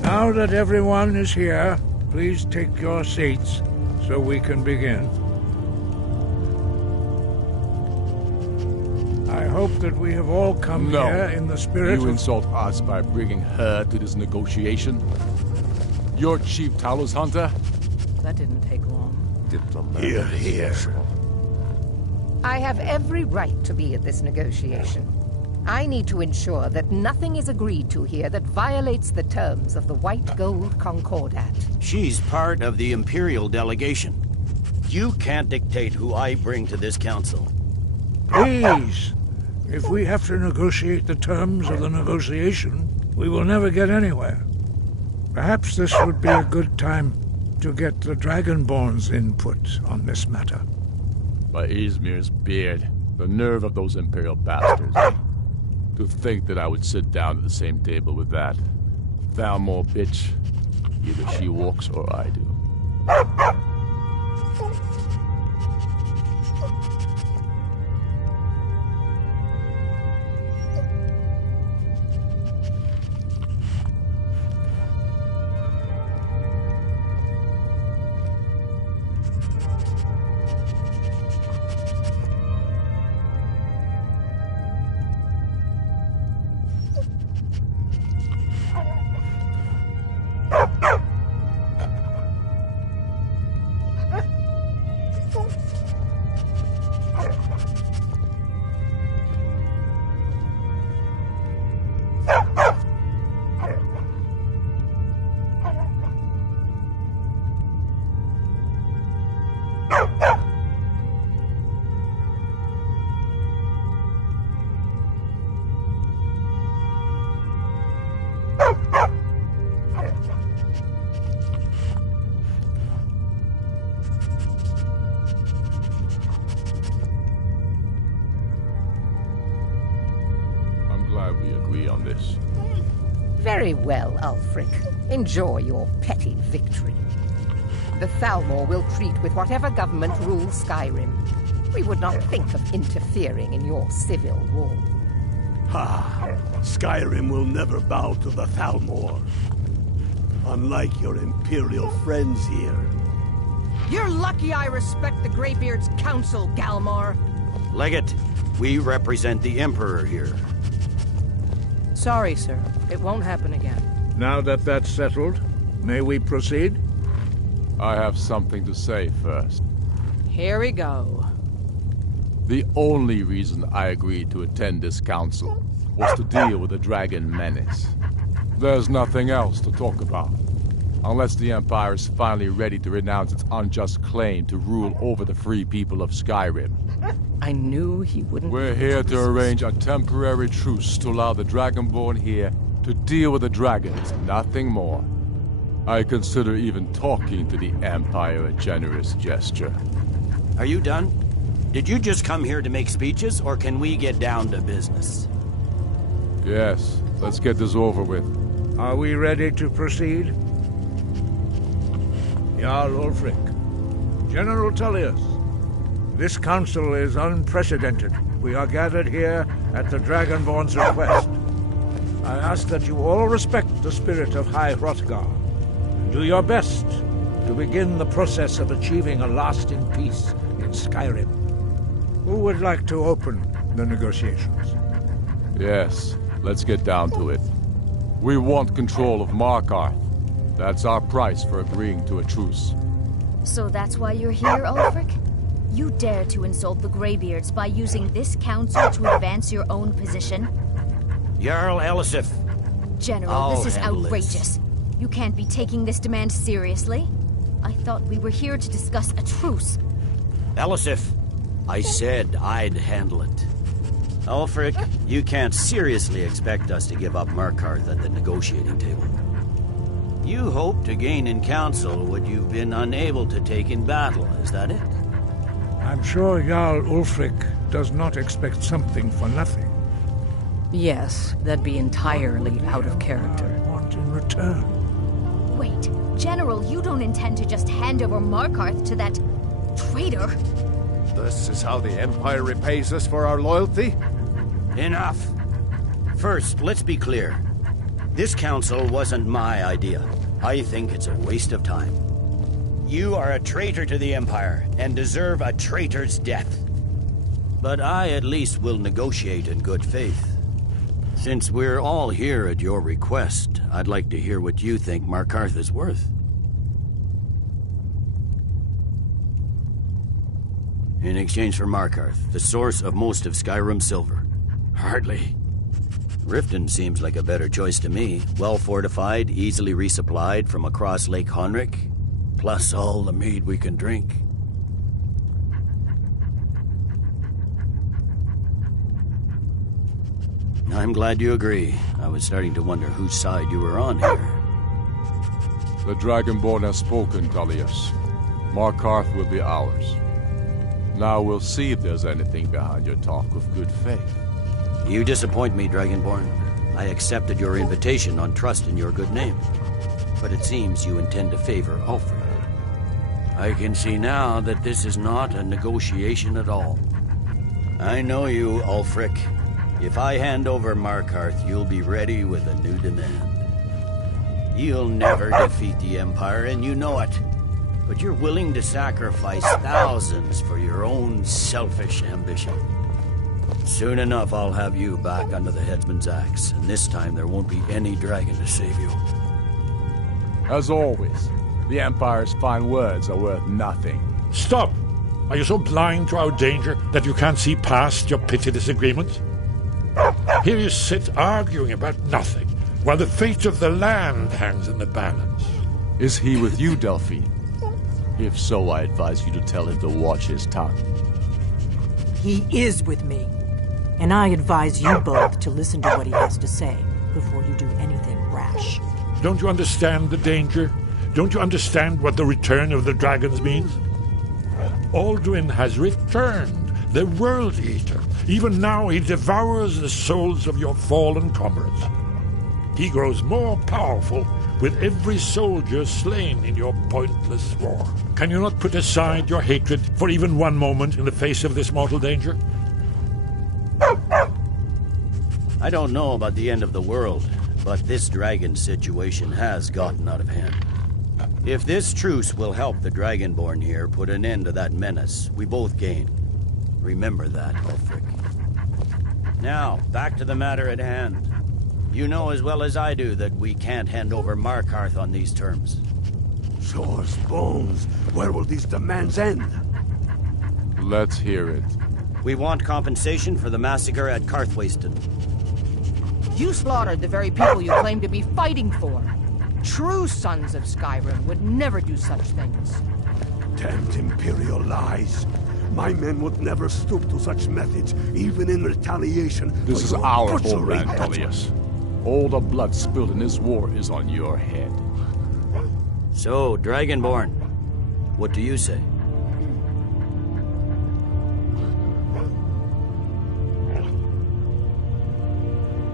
Now that everyone is here, please take your seats so we can begin. I hope that we have all come here in the spirit You of... insult us by bringing her to this negotiation? You're Chief Talos Hunter? That didn't take long. Here, here. I have every right to be at this negotiation. I need to ensure that nothing is agreed to here that violates the terms of the White Gold Concordat. She's part of the Imperial delegation. You can't dictate who I bring to this council. Please! If we have to negotiate the terms of the negotiation, we will never get anywhere. Perhaps this would be a good time to get the Dragonborn's input on this matter. By Izmir's beard, the nerve of those Imperial bastards. To think that I would sit down at the same table with that Thalmor bitch. Either she walks or I do. We agree on this. Very well, Ulfric. Enjoy your petty victory. The Thalmor will treat with whatever government rules Skyrim. We would not think of interfering in your civil war. Ha! Skyrim will never bow to the Thalmor. Unlike your Imperial friends here. You're lucky I respect the Greybeard's counsel, Galmar. Legate, we represent the Emperor here. Sorry, sir. It won't happen again. Now that that's settled, may we proceed? I have something to say first. Here we go. The only reason I agreed to attend this council was to deal with the dragon menace. There's nothing else to talk about. Unless the Empire is finally ready to renounce its unjust claim to rule over the free people of Skyrim. I knew he wouldn't... We're here to arrange a temporary truce to allow the Dragonborn here to deal with the dragons, nothing more. I consider even talking to the Empire a generous gesture. Are you done? Did you just come here to make speeches, or can we get down to business? Yes, let's get this over with. Are we ready to proceed? Jarl Ulfric, General Tullius, This council is unprecedented. We are gathered here at the Dragonborn's request. I ask that you all respect the spirit of High Hrothgar and do your best to begin the process of achieving a lasting peace in Skyrim. Who would like to open the negotiations? Yes, let's get down to it. We want control of Markarth. That's our price for agreeing to a truce. So that's why you're here, Ulfric? You dare to insult the Greybeards by using this council to advance your own position? Jarl Elisif. General, this is outrageous. You can't be taking this demand seriously. I thought we were here to discuss a truce. Elisif, I said I'd handle it. Ulfric, you can't seriously expect us to give up Markarth at the negotiating table. You hope to gain in council what you've been unable to take in battle, is that it? I'm sure Jarl Ulfric does not expect something for nothing. Yes, that'd be entirely out of character. Want in return? Wait, General, you don't intend to just hand over Markarth to that traitor? This is how the Empire repays us for our loyalty? Enough. First, let's be clear. This council wasn't my idea. I think it's a waste of time. You are a traitor to the Empire, and deserve a traitor's death. But I at least will negotiate in good faith. Since we're all here at your request, I'd like to hear what you think Markarth is worth. In exchange for Markarth, the source of most of Skyrim's silver. Hardly. Riften seems like a better choice to me. Well fortified, easily resupplied from across Lake Honric, plus all the mead we can drink. I'm glad you agree. I was starting to wonder whose side you were on here. The Dragonborn has spoken, Tullius. Markarth will be ours. Now we'll see if there's anything behind your talk of good faith. You disappoint me, Dragonborn. I accepted your invitation on trust in your good name. But it seems you intend to favor Ulfric. I can see now that this is not a negotiation at all. I know you, Ulfric. If I hand over Markarth, you'll be ready with a new demand. You'll never defeat the Empire, and you know it. But you're willing to sacrifice thousands for your own selfish ambition. Soon enough, I'll have you back under the headsman's axe, and this time there won't be any dragon to save you. As always, the Empire's fine words are worth nothing. Stop! Are you so blind to our danger that you can't see past your petty disagreements? Here you sit arguing about nothing, while the fate of the land hangs in the balance. Is he with you, Delphine? If so, I advise you to tell him to watch his tongue. He is with me. And I advise you both to listen to what he has to say before you do anything rash. Don't you understand the danger? Don't you understand what the return of the dragons means? Alduin has returned, the World Eater. Even now he devours the souls of your fallen comrades. He grows more powerful with every soldier slain in your pointless war. Can you not put aside your hatred for even one moment in the face of this mortal danger? I don't know about the end of the world, but this dragon situation has gotten out of hand. If this truce will help the Dragonborn here put an end to that menace, we both gain. Remember that, Ulfric. Now, back to the matter at hand. You know as well as I do that we can't hand over Markarth on these terms. Swords, bones, where will these demands end? Let's hear it. We want compensation for the massacre at Karthwasten. You slaughtered the very people you claim to be fighting for. True sons of Skyrim would never do such things. Damned Imperial lies. My men would never stoop to such methods, even in retaliation. This is our homeland, Tullius. All the blood spilled in this war is on your head. So, Dragonborn, what do you say?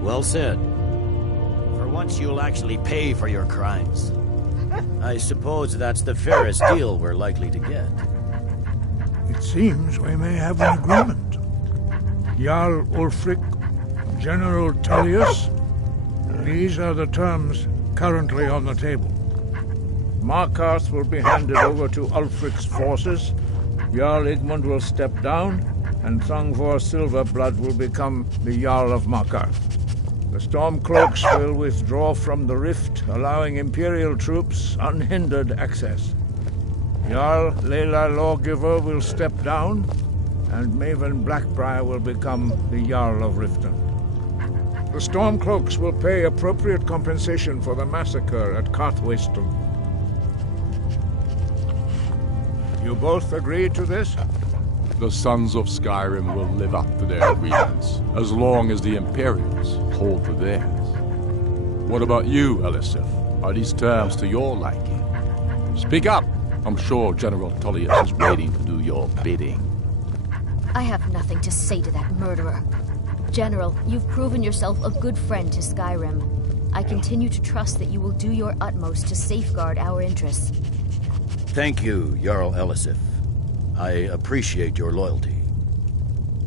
Well said. For once you'll actually pay for your crimes. I suppose that's the fairest deal we're likely to get. It seems we may have an agreement. Jarl Ulfric, General Tullius, these are the terms currently on the table. Markarth will be handed over to Ulfric's forces, Jarl Igmund will step down, and Thongvor Silverblood will become the Jarl of Markarth. The Stormcloaks will withdraw from the rift, allowing Imperial troops unhindered access. Jarl Leila Lawgiver will step down, and Maven Blackbriar will become the Jarl of Riften. The Stormcloaks will pay appropriate compensation for the massacre at Karthwasten. You both agree to this? The Sons of Skyrim will live up to their agreements, as long as the Imperials hold to theirs. What about you, Elisif? Are these terms to your liking? Speak up! I'm sure General Tullius is waiting to do your bidding. I have nothing to say to that murderer. General, you've proven yourself a good friend to Skyrim. I continue to trust that you will do your utmost to safeguard our interests. Thank you, Jarl Elisif. I appreciate your loyalty.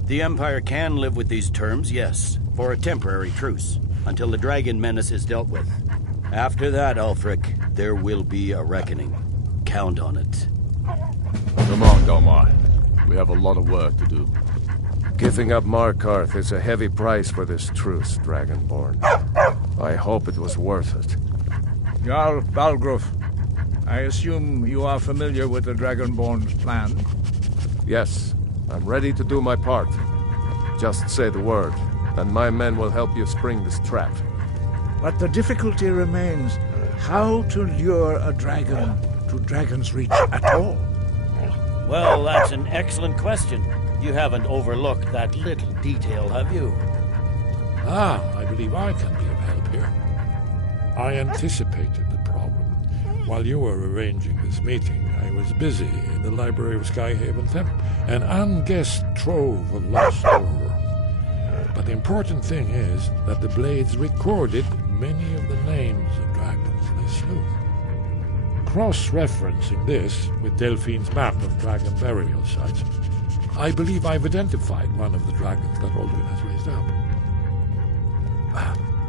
The Empire can live with these terms, yes, for a temporary truce, until the dragon menace is dealt with. After that, Ulfric, there will be a reckoning. Count on it. Come on, Domar. We have a lot of work to do. Giving up Markarth is a heavy price for this truce, Dragonborn. I hope it was worth it. Jarl Balgruf, I assume you are familiar with the Dragonborn's plan? Yes, I'm ready to do my part. Just say the word, and my men will help you spring this trap. But the difficulty remains how to lure a dragon to Dragon's Reach at all. Well, that's an excellent question. You haven't overlooked that little detail, have you? I believe I can be of help here. I anticipated the problem. While you were arranging this meeting, I was busy in the library of Skyhaven Temple, an unguessed trove of lost lore. But the important thing is that the Blades recorded many of the names of dragons they slew. Cross-referencing this with Delphine's map of dragon burial sites, I believe I've identified one of the dragons that Alduin has raised up.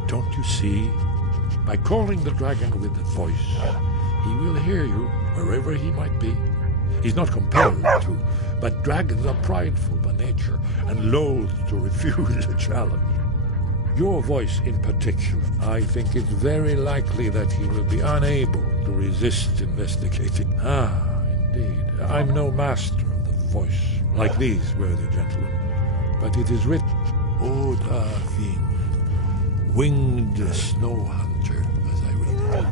Don't you see? By calling the dragon with the voice, he will hear you wherever he might be. He's not compelled to, but dragons are prideful by nature and loath to refuse a challenge. Your voice in particular, I think it's very likely that he will be unable to resist investigating. Indeed. I'm no master of the voice, like these worthy gentlemen, but it is written, Odafin, winged snow hunter, as I read it.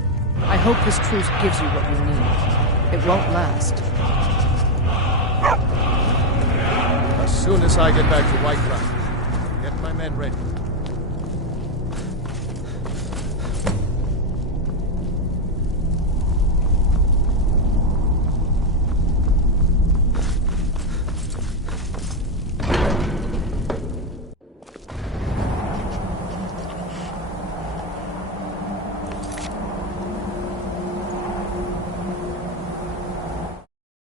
I hope this truce gives you what you need. It won't last. As soon as I get back to Whitecroft, get my men ready.